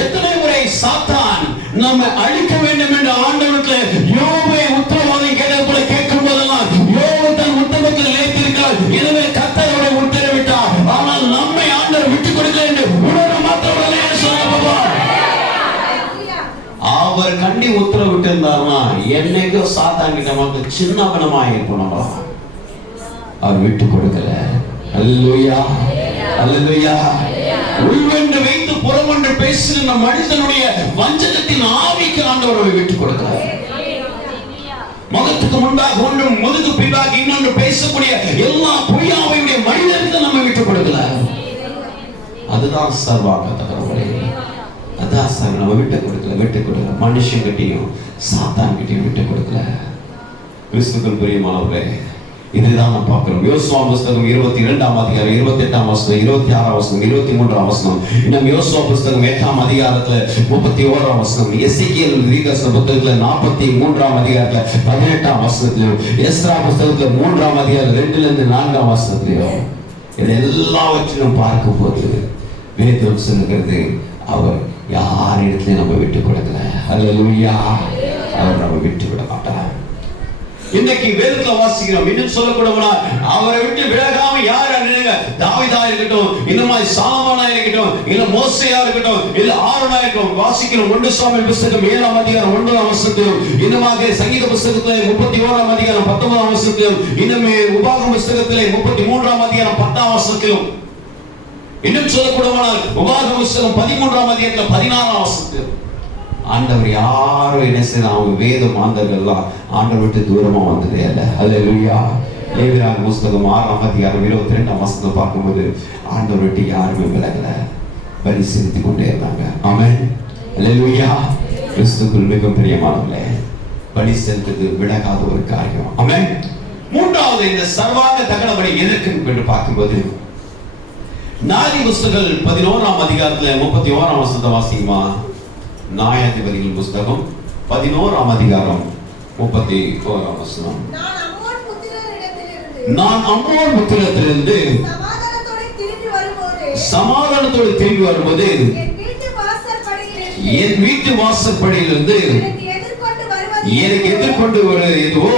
எத்தனை முறை சாத்தான் நம்மை அழிக்க வேண்டும் என்ற ஆண்டவனுக்கு யோபை உத்தரவாதம் கேட்டது போல கேட்கும் போதெல்லாம் யோபு தன் உத்தரவத்தில் நிலைத்திருக்கிறார். எனவே கர்த்தர் அவரை உத்தரவிட்டார். ஆனால் நம்மை ஆண்டவர் விட்டுக் கொடுக்கல என்று உணர மாத்திரமல்ல சொல்லுவார். அவர் கண்டி உத்தரவிட்டு இருந்தார்னா என்னைக்கோ சாத்தான் கிட்ட மக்கள் சின்ன பணமாக இருப்போம். அவர் விட்டு கொடுக்கல. அல்லேலூயா, அல்லேலூயா. உள்வென்று வைத்து புறமொன்று பேசுகிற மனிதனுடைய வஞ்சகத்தின் ஆவிக்கு ஆண்டவரை விட்டுக் கொடுக்கிறார். முகத்துக்கு முன்பாக ஒன்றும் முதுகு பின்பாக இன்னொன்று பேசக்கூடிய எல்லா பொய்யாவையுடைய மனிதனுக்கு நம்ம விட்டுக் கொடுக்கல. அதுதான் சர்வாக தகவலே. அதான் சார் நம்ம விட்டு கொடுக்கல, விட்டு கொடுக்கல. மனுஷன் கிட்டையும் சாத்தான் கிட்டையும் விட்டு கொடுக்கல. கிறிஸ்துவுக்குள் பிரியமானவர்களே, இதுதான் நாம் பார்க்கிறோம். யோசுவா புஸ்தகம் 22ஆம் அதிகாரம் 28ஆம் வசனம், 26ஆம் வசனம், 23ஆம் வசனம். இன்னும் யோசுவா புஸ்தகம் 8ஆம் அதிகாரத்துல 31ஆம் வசனம், எசேக்கியேல் தீர்க்கதரிசன புத்தகத்துல 43ஆம் அதிகாரத்துல 18ஆம் வசனத்திலும், எஸ்றா புஸ்தகத்துல 3ஆம் அதிகாரம் 2ல இருந்து 4ஆம் வசனத்திலும் இது எல்லாவற்றிலும் பார்க்கும்போது வேதம் சொல்லுகிறது அவர் யாரிடத்திலும் நம்ம விட்டு கொடுக்கல. அல்லேலூயா. அவர் நம்ம விட்டு விட மாட்டார். இன்னைக்கு வேதத்துல வாசிக்கிறோம். இன்னும் சொல்லக்கூடா அவரை விட்டு விலகாம யார் அண்ணனுங்க, தாவீதா இருக்கட்டும், இந்த மாதிரி சாலமோனா இருக்கட்டும், இல்ல மோசேயா இருக்கட்டும், இல்ல ஆரோனா இருக்கட்டும். வாசிக்கிறோம் 1 சாமுவேல் புஸ்தகம் 7ஆம் அதிகாரம் 9ஆம் வசனத்திலும், இந்த மாதிரி சங்கீத புஸ்தகத்திலே 31ஆம் அதிகாரம் 19ஆம் வசனத்திலும், இன்னும் உபாகம புஸ்தகத்திலே 33ஆம் அதிகாரம் 10ஆம் வசனத்திலும், இன்னும் சொல்லக்கூடா உபாகம புஸ்தகம் 13ஆம் அதிகாரத்துல 16ஆம் வசனத்திலும் ஆண்டவர் யாரும் என்ன செய்யணும், அவங்க வேத மாந்தர்கள்லாம் ஆண்டவர் விட்டு தூரமா வந்ததே அல்ல. அல்லேலூயா. லேவியராகம புஸ்தகம் 6ஆம் அதிகாரம் 22ஆம் வசனத்தை பார்க்கும்போது ஆண்டவர் விட்டு யாருமே விலகல, பலி செலுத்திக் கொண்டே இருந்தாங்க. ஆமென். அல்லேலூயா. கிறிஸ்துவுக்குள் மிகவும் பிரியமானவர்களே, பலி செலுத்துவது விலகாத ஒரு காரியம். ஆமென். மூன்றாவது, இந்த சர்வாங்க தகனபலி எதற்கு என்று பார்க்கும்போது நாதி புஸ்தகம் 11ஆம் அதிகாரத்துல 31ஆம் வசனத்தை வாசிக்குமா. நியாயாதிபதிகள் புஸ்தகம் 11ஆம் அதிகாரம் 31ஆம் வசனம். நான் அம்மோன் புத்திரத்திலிருந்து சமாதானத்தோடு திரும்பி வரும்போது என் வீட்டு வாசற்படியிலிருந்து எனக்கு எதிர்கொண்டு வருவது எதுவோ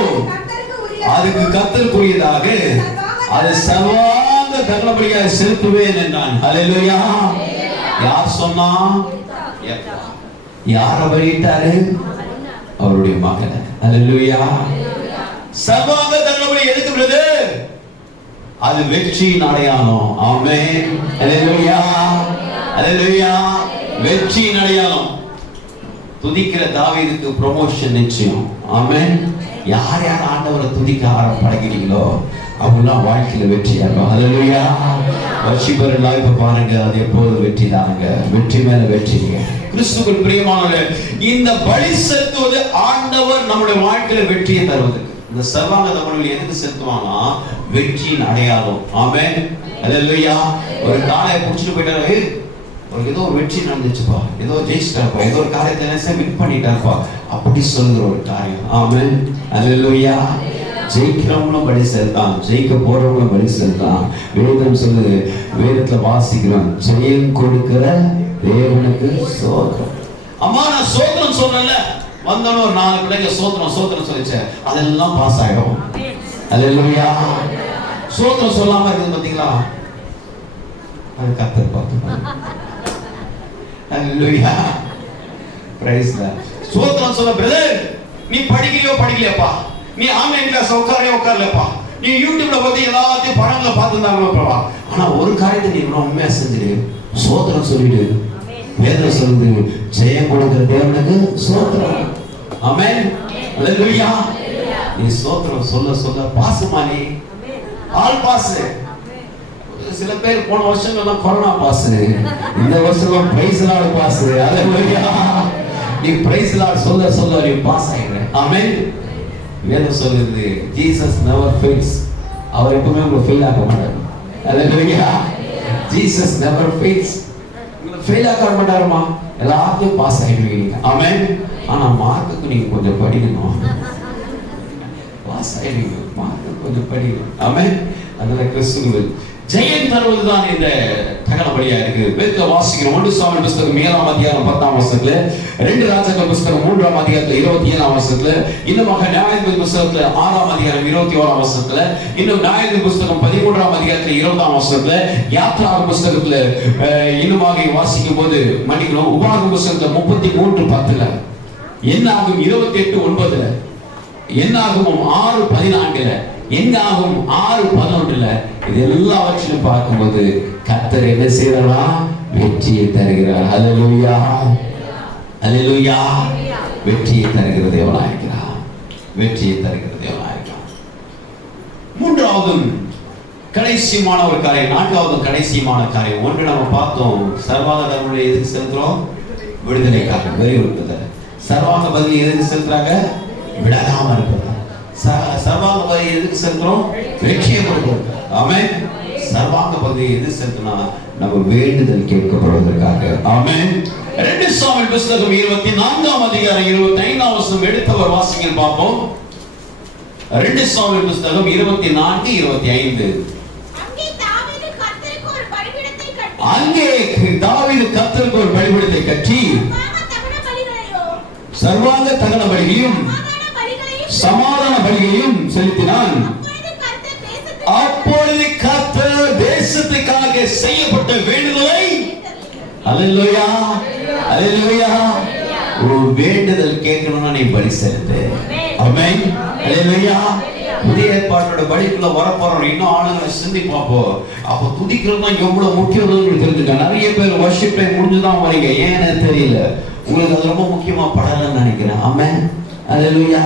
அதுக்கு கர்த்தருக்குரியதாக அது சர்வாங்க தகனபலியாக செலுத்துவேன் என்றான். அல்லேலூயா. யார் சொன்னா? யாரை பலியிட்டாரு? அவருடைய மகனை. அல்லேலூயா. சர்வாங்க தகனபலி எதுக்கு விடுது? அது வெற்றியின் அடையாளம். ஆமென். அல்லேலூயா. அல்லேலூயா. வெற்றியின் அடையாளம். துதிக்கிற தாவீதுக்கு ப்ரமோஷன் நிச்சயம். ஆமென். யார் யார் ஆண்டவரை துதிக்க பழகினீங்களோ அவங்களாம் வாழ்க்கையில வெற்றியா இருக்கும். ஹல்லேலூயா. வர்ஷிப்பரெல்லாம் இப்ப பாருங்க, அது எப்போது வெற்றி தானுங்க, வெற்றி மேல வெற்றிங்க. கிறிஸ்துவுக்குள் பிரியமானவர்களே, இந்த பலி செலுத்துவது ஆண்டவர் நம்முடைய வாழ்க்கையில வெற்றியை தருவதற்கு. இந்த சர்வாங்க தகவல்கள் எதுக்கு செலுத்துவாங்க? வெற்றியின் அடையாளம். ஆமென். ஹல்லேலூயா. ஒரு காளையை புடிச்சிட்டு போயிட்டாரு, ஒரு ஏதோ ஒரு வெற்றி நடந்துச்சுப்பா, ஏதோ ஜெயிச்சிட்டாருப்பா, ஏதோ ஒரு காரியத்தை வின் பண்ணிட்டாருப்பா, அப்படி சொல்லுகிற ஒரு காரியம். ஆமென். ஹல்லேலூயா. ஜெயிக்கிறவங்களும் பலி செலுத்தான், ஜெயிக்க போறவங்களும் பலி செலுத்தான். வேதம் சொல்லுது, வேதத்துல வாசிக்கிறோம், ஜெயம் கொடுக்கிற தேவனுக்கு சோத்திரம். அம்மா நான் சோத்திரம் சொன்னல, வந்தோன்னு ஒரு 4 பிள்ளைங்க சோத்திரம் சோத்திரம் சொல்லிச்சு, அதெல்லாம் பாஸ் ஆயிடும். ஹல்லேலூயா. சோத்திரம் சொல்லாம இருக்குது பாத்தீங்களா, அது கர்த்தர் பார்த்துப்பார். ஹல்லேலூயா. Price the Lord. சோத்திரம் சொல்ல, பிரதர் நீ படிக்கலையோ படிக்கலையாப்பா, நீ ஆன்லைன் கிளாஸ் உட்காரலையாப்பா, நீ யூடியூப்ல பார்த்து எல்லாத்தையும் படங்களை பார்த்துருந்தாங்களா, ஆனா ஒரு காரியத்தை நீ உண்மையா செஞ்சிரு, சோத்திரம் சொல்லிடு. வேதம் சொல்லுது, ஜெயம் கொடுக்கிற தேவனுக்கு சோத்திரம். ஆமென். ஹல்லேலூயா. நீ சோத்திரம் சொல்ல சொல்ல பாசுமா, நீ ஆல் பாஸ். சில பேர் போன வருஷங்கள்லாம் கொரோனா பாஸ், இந்த வருஷம் பிரைஸ் லார்ட் பாஸ். ஹல்லேலூயா. நீ பிரைஸ் லார்ட் சொல்ல சொல்ல நீ பாஸ் ஆயிடுற. ஆமென். வேதம் சொல்லுது, ஜீசஸ் நெவர் ஃபெயில்ஸ். அவர் எப்பவுமே உங்களை ஃபெயில் ஆக்க மாட்டார். ஹல்லேலூயா. Jesus never fails. உங்களை ஃபெயில் ஆக்க மாட்டாருமா, எல்லாத்தையும் பாஸ் ஆயிடுவீங்க. ஆமென். ஆனா மார்க்குக்கு நீங்க கொஞ்சம் படிக்கணும். பாஸ் ஆயிடுவீங்க, மார்க்கு கொஞ்சம் படிக்கணும். ஆமென். அதனால கிறிஸ்துவில் ஜெயம் தருவதுதான் இந்த தகன பலியா இருக்கு. வேதத்தை வாசிக்கிறோம். 1 சாமுவேல் புத்தகம் 7ஆம் அதிகாரம் 10ஆம் வசனத்துல, 2 ராஜாக்கள் புத்தகம் 3ஆம் அதிகாரத்துல 27ஆம் வசனத்துல, இன்னுமாக நியாயாதிபதி புத்தகத்துல 6ஆம் அதிகாரம் 21ஆம் வசனத்துல, இன்னும் நியாயாதிபதி புத்தகம் 13ஆம் அதிகாரத்துல 20ஆம் வசனத்துல, யாத்ராகம புத்தகத்துல இன்னுமாக வாசிக்கும் போது மன்னிக்கணும், உபாகம புத்தகத்துல 33:10ல, என்னாகும் 28:9ல, என்னாகும் 6:14ல, என்னாகும் 6:11ல, இது எல்லாவற்றையும் பார்க்கும்போது கர்த்தர் என்ன செய்யறா? வெற்றியை தருகிறார். ஹல்லேலூயா. ஹல்லேலூயா. வெற்றியை தருகிற தேவனாயிருக்கிறார். வெற்றியை தருகிற தேவனாயிருக்கிறார். மூன்றாவது கடைசியான ஒரு காரியம், 4வது கடைசியான காரியம். ஒன்று நம்ம பார்த்தோம், சர்வாங்க தர்மங்களை எதுக்கு செலுத்துறோம்? விடுதலைக்காக. Very good. சர்வாங்க பலி எதுக்கு செலுத்துறாங்க? விடாம இருப்பது. சர்வாங்க பலி எதுக்கு செலுத்துறோம்? வெற்றியை கொடுக்கிறோம். ஆமென். சர்வாங்க பலி எது செலுத்தினா நம்ம வேண்டுதல் கேட்கப்படுவதற்காக. ஆமென். 2 சாமுவேல் புத்தகம் 24ஆம் அதிகாரம் 25ஆம் வசனம் எடுத்தவர் வாசிங்க பாப்போம். 2 சாமுவேல் புத்தகம் 24:25. அங்கே தாவீது கர்த்தருக்கு ஒரு பலிபீடத்தை கட்டி சர்வாங்க தகன பலிகளையும் சமாதான பலிகளையும் செலுத்தினான். அப்பொழுது கர்த்தர் தேசத்துக்காக செய்யப்பட்ட வேண்டுதலை, ஹல்லேலூயா, ஹல்லேலூயா. ஒரு வேண்டுதல் கேட்கணும்னா நீ பலி செலுத்து. ஆமென். ஹல்லேலூயா. புதிய ஏற்பாட்டோட பலிக்குள்ள வரப்போறோம். இன்னும் ஆளுங்களை சிந்தி பார்ப்போம். அப்போ துதிக்கிறது தான் எவ்வளவு முக்கியம்னு தெரிஞ்சுக்க. நிறைய பேர் வர்ஷிப் டைம் முடிஞ்சுதான் வரீங்க, ஏன்னு தெரியல. உங்களுக்கு அது ரொம்ப முக்கியமா படலன்னு நினைக்கிறேன். ஆமென். ஹல்லேலூயா.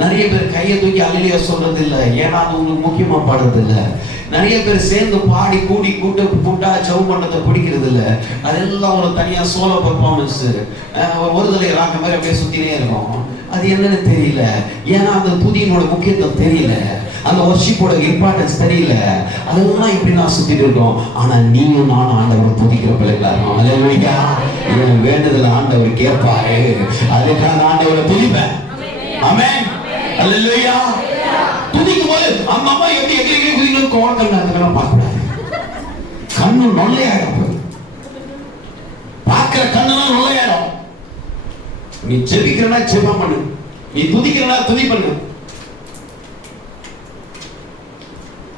நிறைய பேர் கையை தூக்கி அல்லேலூயா சொல்றது இல்லை, ஏன்னா அது உங்களுக்கு முக்கியமா படுறது இல்லை. நிறைய பேர் சேர்ந்து பாடி கூடி கூட்டா ஜெபம் பண்ணதை பிடிக்கிறது இல்லை. அதெல்லாம் ஒரு தனியா சோலோ பெர்ஃபார்மன்ஸ், ஒரு தலை ராக்க மாதிரி அப்படியே சுத்தினே இருக்கும். அது என்னன்னு தெரியல, ஏன்னா அந்த துதியினோட முக்கியத்துவம் தெரியல, அந்த வர்ஷிப்போட இம்பார்ட்டன்ஸ் தெரியல. அதெல்லாம் இப்படி நான் சுத்திட்டு இருக்கோம். ஆனா நீயும் நானும் ஆண்டவர் துதிக்கிற பிள்ளைகளா இருக்கும். அல்லேலூயா. என் வேண்டுதல் ஆண்டவர் கேட்பாரு, அதுக்காக ஆண்டவரை துதிப்பேன். ஆமென். அல்லேலூயா. துதிக்கும் போது அந்த அம்மா எப்படி எங்கே குதிக்கணும் கோவம் அதெல்லாம் பார்க்கக்கூடாது. கண்ணு நொல்லையாயிடும், பார்க்கிற கண்ணெல்லாம் நொல்லையாயிடும். நீ ஜெபிக்கிறனா ஜெபம் பண்ணு, நீ துதிக்கிறனா துதி பண்ணு.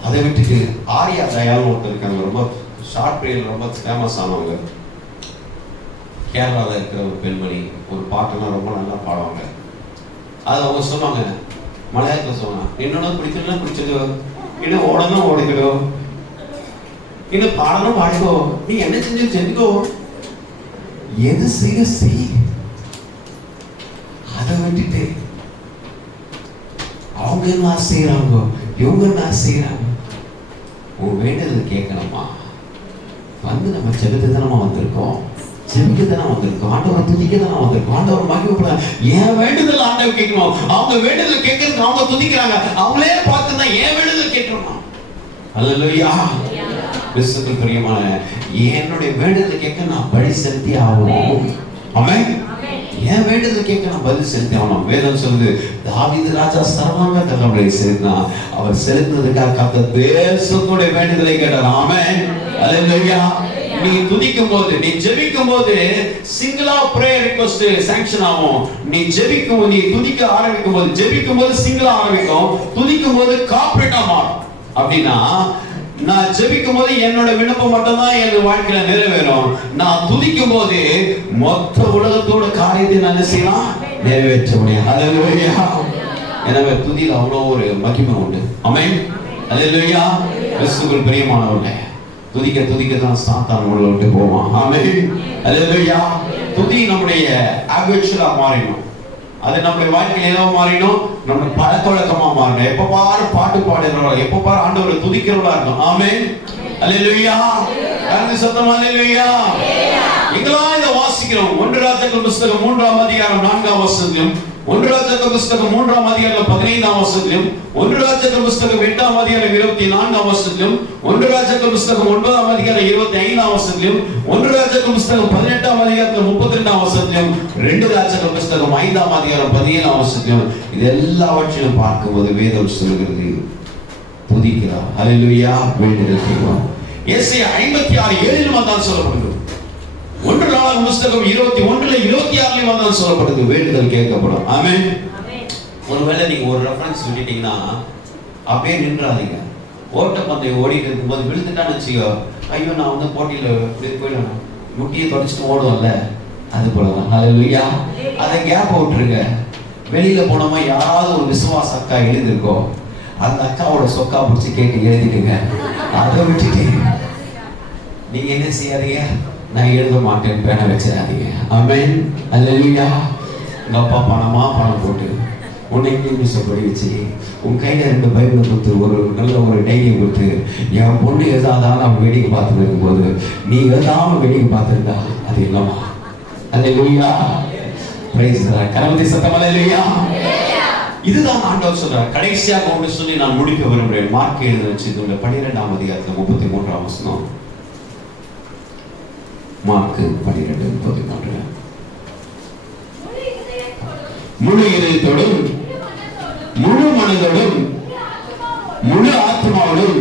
அதை விட்டுட்டு ஆரியா தயாலும் ஒருத்தர் இருக்காங்க, ரொம்ப ஷார்ட் பீரியட் ரொம்ப ஃபேமஸ் ஆனவங்க. கேரளாவில் இருக்கிற ஒரு பெண்மணி, ஒரு பாட்டெல்லாம் ரொம்ப நல்லா பாடுவாங்க. அது அவங்க சொன்னாங்க, மலையாளத்தில் சொன்னாங்க, என்னோட பிடிச்சதுன்னா பிடிச்சதோ, இன்னும் ஓடணும் ஓடிக்கோ, இன்னும் பாடணும் பாடிக்கோ, நீ என்ன செஞ்சு செஞ்சுக்கோ, எது செய்ய செய். அதை விட்டுட்டு அவங்க என்ன செய்யறாங்க, இவங்க என்ன செய்யறாங்க? உன் வேண்டுதல் கேட்கணுமா? வந்து நம்ம ஜெபத்துக்கு தானே வந்திருக்கோம், ஜெபிக்க தானே வந்திருக்கோம், ஆண்டவரை துதிக்க தானே வந்திருக்கோம், ஆண்டவர் மகிமைப்பட. ஏன் வேண்டுதல் ஆண்டவர் கேட்கணும்? அவங்க வேண்டுதல் கேட்கறதுக்கு அவங்க துதிக்கிறாங்க, அவங்களே பார்த்துதான் ஏன் வேண்டுதல் கேட்கணுமா? அல்லேலூயா. கிறிஸ்துவுக்குள் பிரியமான, என்னுடைய வேண்டுதல் கேட்க நான் பலி செலுத்தி ஆகணும். ஆமென். ஏன் வேண்டுதல் கேட்க நான் பதில் செலுத்தி ஆகணும். வேதம் சொல்லுது, தாவீது ராஜா சர்வாங்க தகவலை செலுத்தினான். அவர் செலுத்தினதுக்காக கர்த்தர் தேசத்துடைய வேண்டுதலை கேட்டார். ஆமென். அல்லேலூயா. நீ துதிக்கும் போது, நீ ஜெபிக்கும் போது சிங்கிளா பிரேயர் ரிக்வெஸ்ட் சாங்க்ஷன் ஆகும். நீ ஜெபிக்கும், நீ துதிக்க ஆரம்பிக்கும் போது, ஜெபிக்கும் போது சிங்கிளா ஆரம்பிக்கும், துதிக்கும் போது கார்ப்பரேட்டா மாறும். அப்படின்னா நான் ஜெபிக்கும் போது என்னோட விண்ணப்பம் மட்டும் தான் என் வாழ்க்கையில நிறைவேறும். நான் துதிக்கும் போது மொத்த உலகத்தோட காரியத்தை நான் செய்யலாம், நிறைவேற்ற முடியும். அல்லேலூயா. எனவே துதியில் அவ்வளோ ஒரு மகிமை உண்டு. ஆமென். அல்லேலூயா. கிறிஸ்துவுக்குள் பிரியமானவர்களே, துதிக்க துதிக்க தான் சாத்தான் உங்களை விட்டு போவான். ஆமென். அல்லேலூயா. துதி நம்முடைய ஹாபிச்சுவலா மாறிடும். அது நம்முடைய வாழ்க்கையில ஏதோ மாறிடும், நம்முடைய பழக்க வழக்கமா மாறணும். எப்ப பாரு பாட்டு பாடுறவங்களா, எப்ப பாரு ஆண்டவரை துதிக்கிறவங்களா இருக்கும். ஆமென். அல்லேலூயா. சத்தமா அல்லேலூயா. எங்கெல்லாம் இதை வாசிக்கிறோம்? 1 ராஜாக்கள் புஸ்தகம் 3ஆம் அதிகாரம் 4ஆம் வசனத்திலும், 1 ராஜாக்கள் புஸ்தகம் 3ஆம் அதிகாரம் 15ஆம் வசனத்திலும், 1 ராஜாக்கள் புஸ்தகம் 8ஆம் அதிகாரம் 24ஆம் வசனத்திலும், 1 ராஜாக்கள் புஸ்தகம் 9ஆம் அதிகாரம் 25ஆம் வசனத்திலும், 1 ராஜாக்கள் புஸ்தகம் 18ஆம் அதிகாரம் 32ஆம் வசனத்திலும், 2 ராஜாக்கள் புஸ்தகம் 5ஆம் அதிகாரம் 17ஆம் வசனத்திலும், இது எல்லாவற்றையும் பார்க்கும்போது வேதம் சொல்கிறது, துதிக்கிறார். அல்லேலூயா. வேண்டுதல் கேட்கிறோம். ஏசாயா 56:7 வந்தால் சொல்லப்படுகிறது. 1 நாளாகமம் புஸ்தகம் 21:26 வந்தால் சொல்லப்படுது, வேண்டுதல் கேட்கப்படும். ஆமென். ஒருவேளை நீங்க ஒரு ரெஃபரன்ஸ் விட்டுட்டீங்கன்னா அப்படியே நின்றாதீங்க. ஓட்டப்பந்தயம் ஓடிட்டு இருக்கும்போது விழுந்துட்டான்னு வச்சுக்கோ, ஐயோ நான் வந்து போட்டியில போயிடணும், முட்டியை தொடச்சிட்டு ஓடுவோம்ல, அது போலதான். அல்லேலூயா. அதை கேப் விட்டுருங்க. வெளியில போனோமா யாராவது ஒரு விசுவாச அக்கா எழுதிருக்கோ, அந்த அக்காவோட சொக்கா பிடிச்சி கேட்டு எழுதிடுங்க. அதை விட்டுட்டு நீங்க என்ன செய்யாதீங்க, நான் எழுத மாட்டேன் பேனை வச்சிடாதீங்க. ஆமென். அல்லேலூயா. உங்க அப்பா பணம் போட்டு உன்னை இங்கிலீஷை படி வச்சு உன் கையில 2 பைபிளை கொடுத்து ஒரு நல்ல ஒரு டைரியை கொடுத்து என் பொண்ணு எதாதான் அவன் வேடிக்கை பார்த்துட்டு இருக்கும்போது நீ எதாம வேடிக்கை பார்த்துருந்தா அது இல்லமா? அல்லேலூயா. Praise the Lord. கரவதி சத்தம் அல்லேலூயா. இதுதான் ஆண்டவர் சொல்றார். கடைசியாக ஒன்று சொல்லி நான் முடிக்க விரும்புகிறேன். மார்க் எழுதின 12ஆம் அதிகாரத்தில் 33ஆம் வசனம். மார்க் 12:33. முழு இதயத்தோடும், முழு மனதோடும், முழு ஆத்மாவோடும்,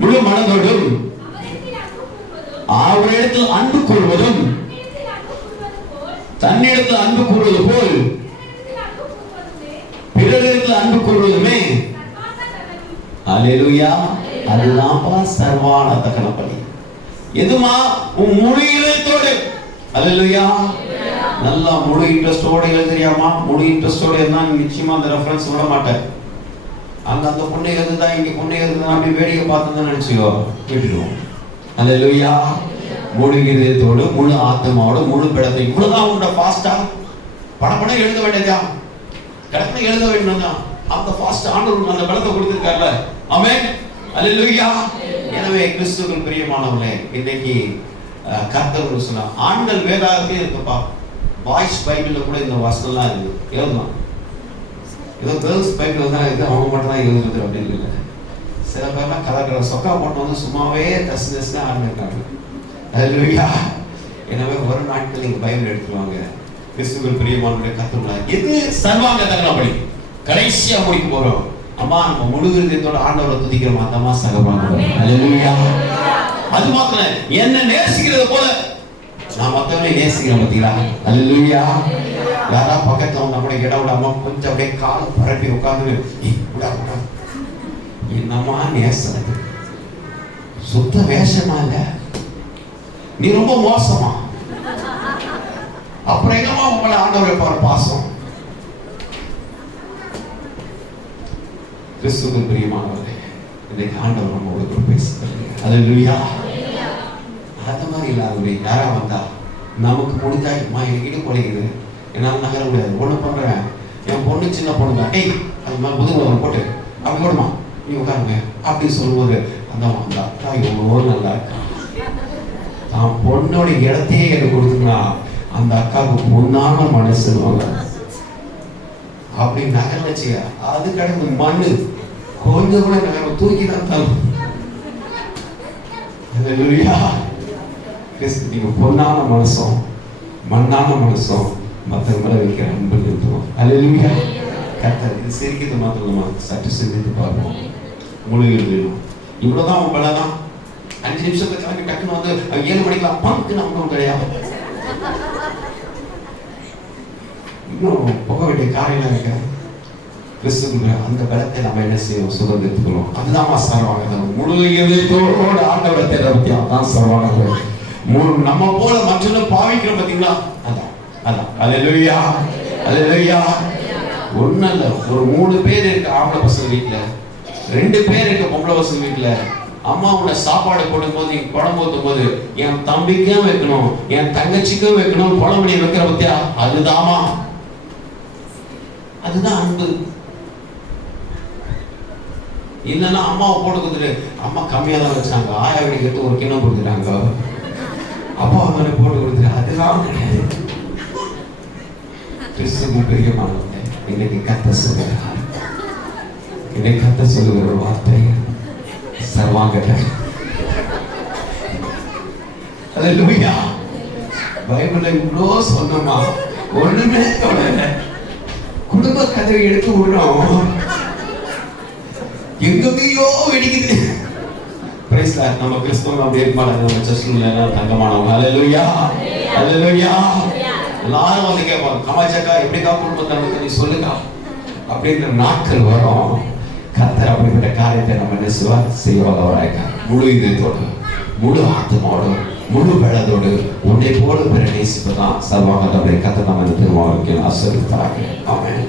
முழு மனதோடும் அவரிடத்தில் அன்பு கூறுவதும், தன்னிடத்தில் அன்பு கூறுவது போல் பிறரிடத்தில் அன்பு கூறுவதுமே. அல்லேலூயா. அதுதான் சர்வான தகனப்படி. எதுமா? உன் முழு இதயத்தோடு. அல்லேலூயா. நல்லா முழு இன்ட்ரெஸ்டோட எழுதுறியாமா? முழு இன்ட்ரெஸ்டோட இருந்தா நிச்சயமா அந்த ரெஃபரன்ஸ் விட மாட்டேன். அங்க அந்த பொண்ணு எழுதுதான், இங்க பொண்ணு எழுதுதான், அப்படி வேடிக்கை பார்த்துதான் நினைச்சுக்கோ, விட்டுடுவோம். அல்லேலூயா. முழு இதயத்தோடு, முழு ஆத்மாவோட, முழு பிடத்தை. இவ்வளவுதான் உன்னோட ஃபாஸ்டா படம் எழுத வேண்டியதா, கடமை எழுத வேண்டும். அந்த ஃபாஸ்ட் ஆண்டவர் அந்த பலத்தை கொடுத்திருக்கார்ல. ஆமென். அல்லேலூயா. எனவே கிறிஸ்துவுக்குள் பிரியமானவர்களே, இன்னைக்கு கர்த்தர் சொன்னா ஆண்கள் வேதாகமே இருக்குப்பா. பாய்ஸ் பைபிள்ல கூட இந்த வசனம்லாம் இருக்கு, எழுதலாம். ஏதோ கேர்ள்ஸ் பைபிள் தான் இருக்கு, அவங்க மட்டும் தான் எழுதுறது அப்படின்னு இல்லை. சில பேர்லாம் கலர் சொக்கா போட்டு வந்து சும்மாவே தஸ்னா ஆரம்பிக்கிறாங்க. அல்லேலூயா. எனவே ஒரு நாட்கள் நீங்க பைபிள் எடுத்துருவாங்க. கிறிஸ்துவுக்குள் பிரியமானவர்களே, கர்த்தர் எது சர்வாங்க தகனப்படி கடைசியா முடிக்க போறோம். அம்மா நம்ம முழு இதயத்தோட ஆண்டவரை துதிக்கிறோம், அந்தமா சகபாங்க. அல்லேலூயா. அது மாத்திரம் என்ன நேசிக்கிறது போல நான் மத்தவனை நேசிக்கிறேன். பார்த்தீங்களா? அல்லேலூயா. யாரா பக்கத்துல வந்தா கூட இடம் விடாம கொஞ்சம் அப்படியே காலை பரப்பி உட்கார்ந்து என்னமா நேசம், சுத்த வேஷமா இல்ல, நீ ரொம்ப மோசமா, அப்புறம் எங்கம்மா உங்களை ஆண்டவரை பாரு பாசம். கிறிஸ்துவுக்குள் பிரியமானவர்களே, இன்னைக்கு ஆண்டவர் நம்மளோட பேசுகிறார். அல்லேலூயா. அது மாதிரி இல்லாதவங்க யாரா வந்தா நமக்கு முடிஞ்சாமா எனக்கு இடு குறைக்குது, என்னால் நகர முடியாது, ஒண்ணு பண்றேன், என் பொண்ணு சின்ன பொண்ணு தான், ஏய் அது மாதிரி முதுகு போட்டு அப்படி போடுமா, நீ உட்காருங்க அப்படின்னு சொல்லும்போது அந்த அக்கா எவ்வளோ நல்லா இருக்கா, தான் பொண்ணோட இடத்தையே எனக்கு கொடுத்துனா அந்த அக்காவுக்கு பொண்ணான மனசுவாங்க. அப்படி நகர்ச்சி அது கடந்து மண்ணு கொஞ்சம் கூட நகர தூக்கி தான் தரும். நீங்க பொண்ணான மனசும் மண்ணான மனசும் மற்ற மேல வைக்கிற அன்பு நிறுத்துவோம். அல்லேலூயா. கர்த்தர் இது சிரிக்கிறது மாத்திரம் நம்ம சற்று சிந்தித்து பார்ப்போம். முழு வேணும் இவ்வளவுதான் உன் வேலை தான். 5 நிமிஷத்துக்கு கிளம்பி டக்குன்னு வந்து 7 மணிக்கெல்லாம் பங்கு நமக்கு கிடையாது. இன்னும் போக வேண்டிய காரியெல்லாம் இருக்க கிறிஸ்துவ அந்த பலத்தை நம்ம என்ன செய்வோம், சுதந்திரத்துக்கணும். அதுதான் சர்வாங்க. முழு இதயத்தோடு ஆண்டவரை தேர்ந்தெடுத்து அதான் சர்வாங்க. நம்ம போல மற்றவங்க பாவிக்கிறோம் பார்த்தீங்களா, அதான் அதான். அல்லேலூயா அல்லேலூயா. ஒன்னும் இல்லை, ஒரு 3 பேர் இருக்கு ஆம்பளை பசங்க வீட்டுல, 2 பேர் இருக்கு பொம்பளை பசங்க வீட்டுல. அம்மா உன்னை சாப்பாடு போடும்போது நீங்க குழம்பு ஊற்றும் போது என் தம்பிக்கும் வைக்கணும் என் தங்கச்சிக்கும் வைக்கணும் குழம்பு வைக்கிற பத்தியா, அதுதாமா, அதுதான் அன்பு. இல்லைன்னா அம்மாவை போட்டு கொடுத்துட்டு அம்மா கம்மியா தான் வச்சாங்க, ஆயா வீடு கேட்டு 1 கிலோ கொடுத்துட்டாங்க, அப்பா அவனை போட்டு கொடுத்துட்டு அதுதான் கிடையாது. கிறிஸ்துவ பிரியமானவங்க, இன்னைக்கு கத்த சொல்லுகிறார், இன்னைக்கு கத்த சொல்லுகிற ஒரு வார்த்தை சர்வாங்க. அல்லேலூயா. பைபிள்ல இவ்வளோ சொன்னமா ஒண்ணுமே தொடரல. குடும்ப கதையை எடுத்து விடுறோம், எங்கேயோ வெடிக்குது. நம்ம கிறிஸ்தவங்க அப்படி இருக்க மாட்டாங்க, நம்ம சர்ச்சில் தங்கமானவங்க. அல்லேலூயா அல்லேலூயா. எல்லாரும் வந்து கேட்பாங்க, கமாச்சக்கா எப்படிக்கா குடும்பத்தை நீ சொல்லுக்கா அப்படின்ற நாட்கள் வரும். கர்த்தர் அப்படிப்பட்ட காரியத்தை நம்ம என்ன செய்வாங்க, முழு இதயத்தோடு முழு ஆத்மாவோடு முழு பலத்தோடு உன்னை போல பிற நேசிப்பதான் சர்வாங்க. கர்த்தர் நம்ம திரும்ப ஆசீர்வதிப்பாராக. ஆமென்.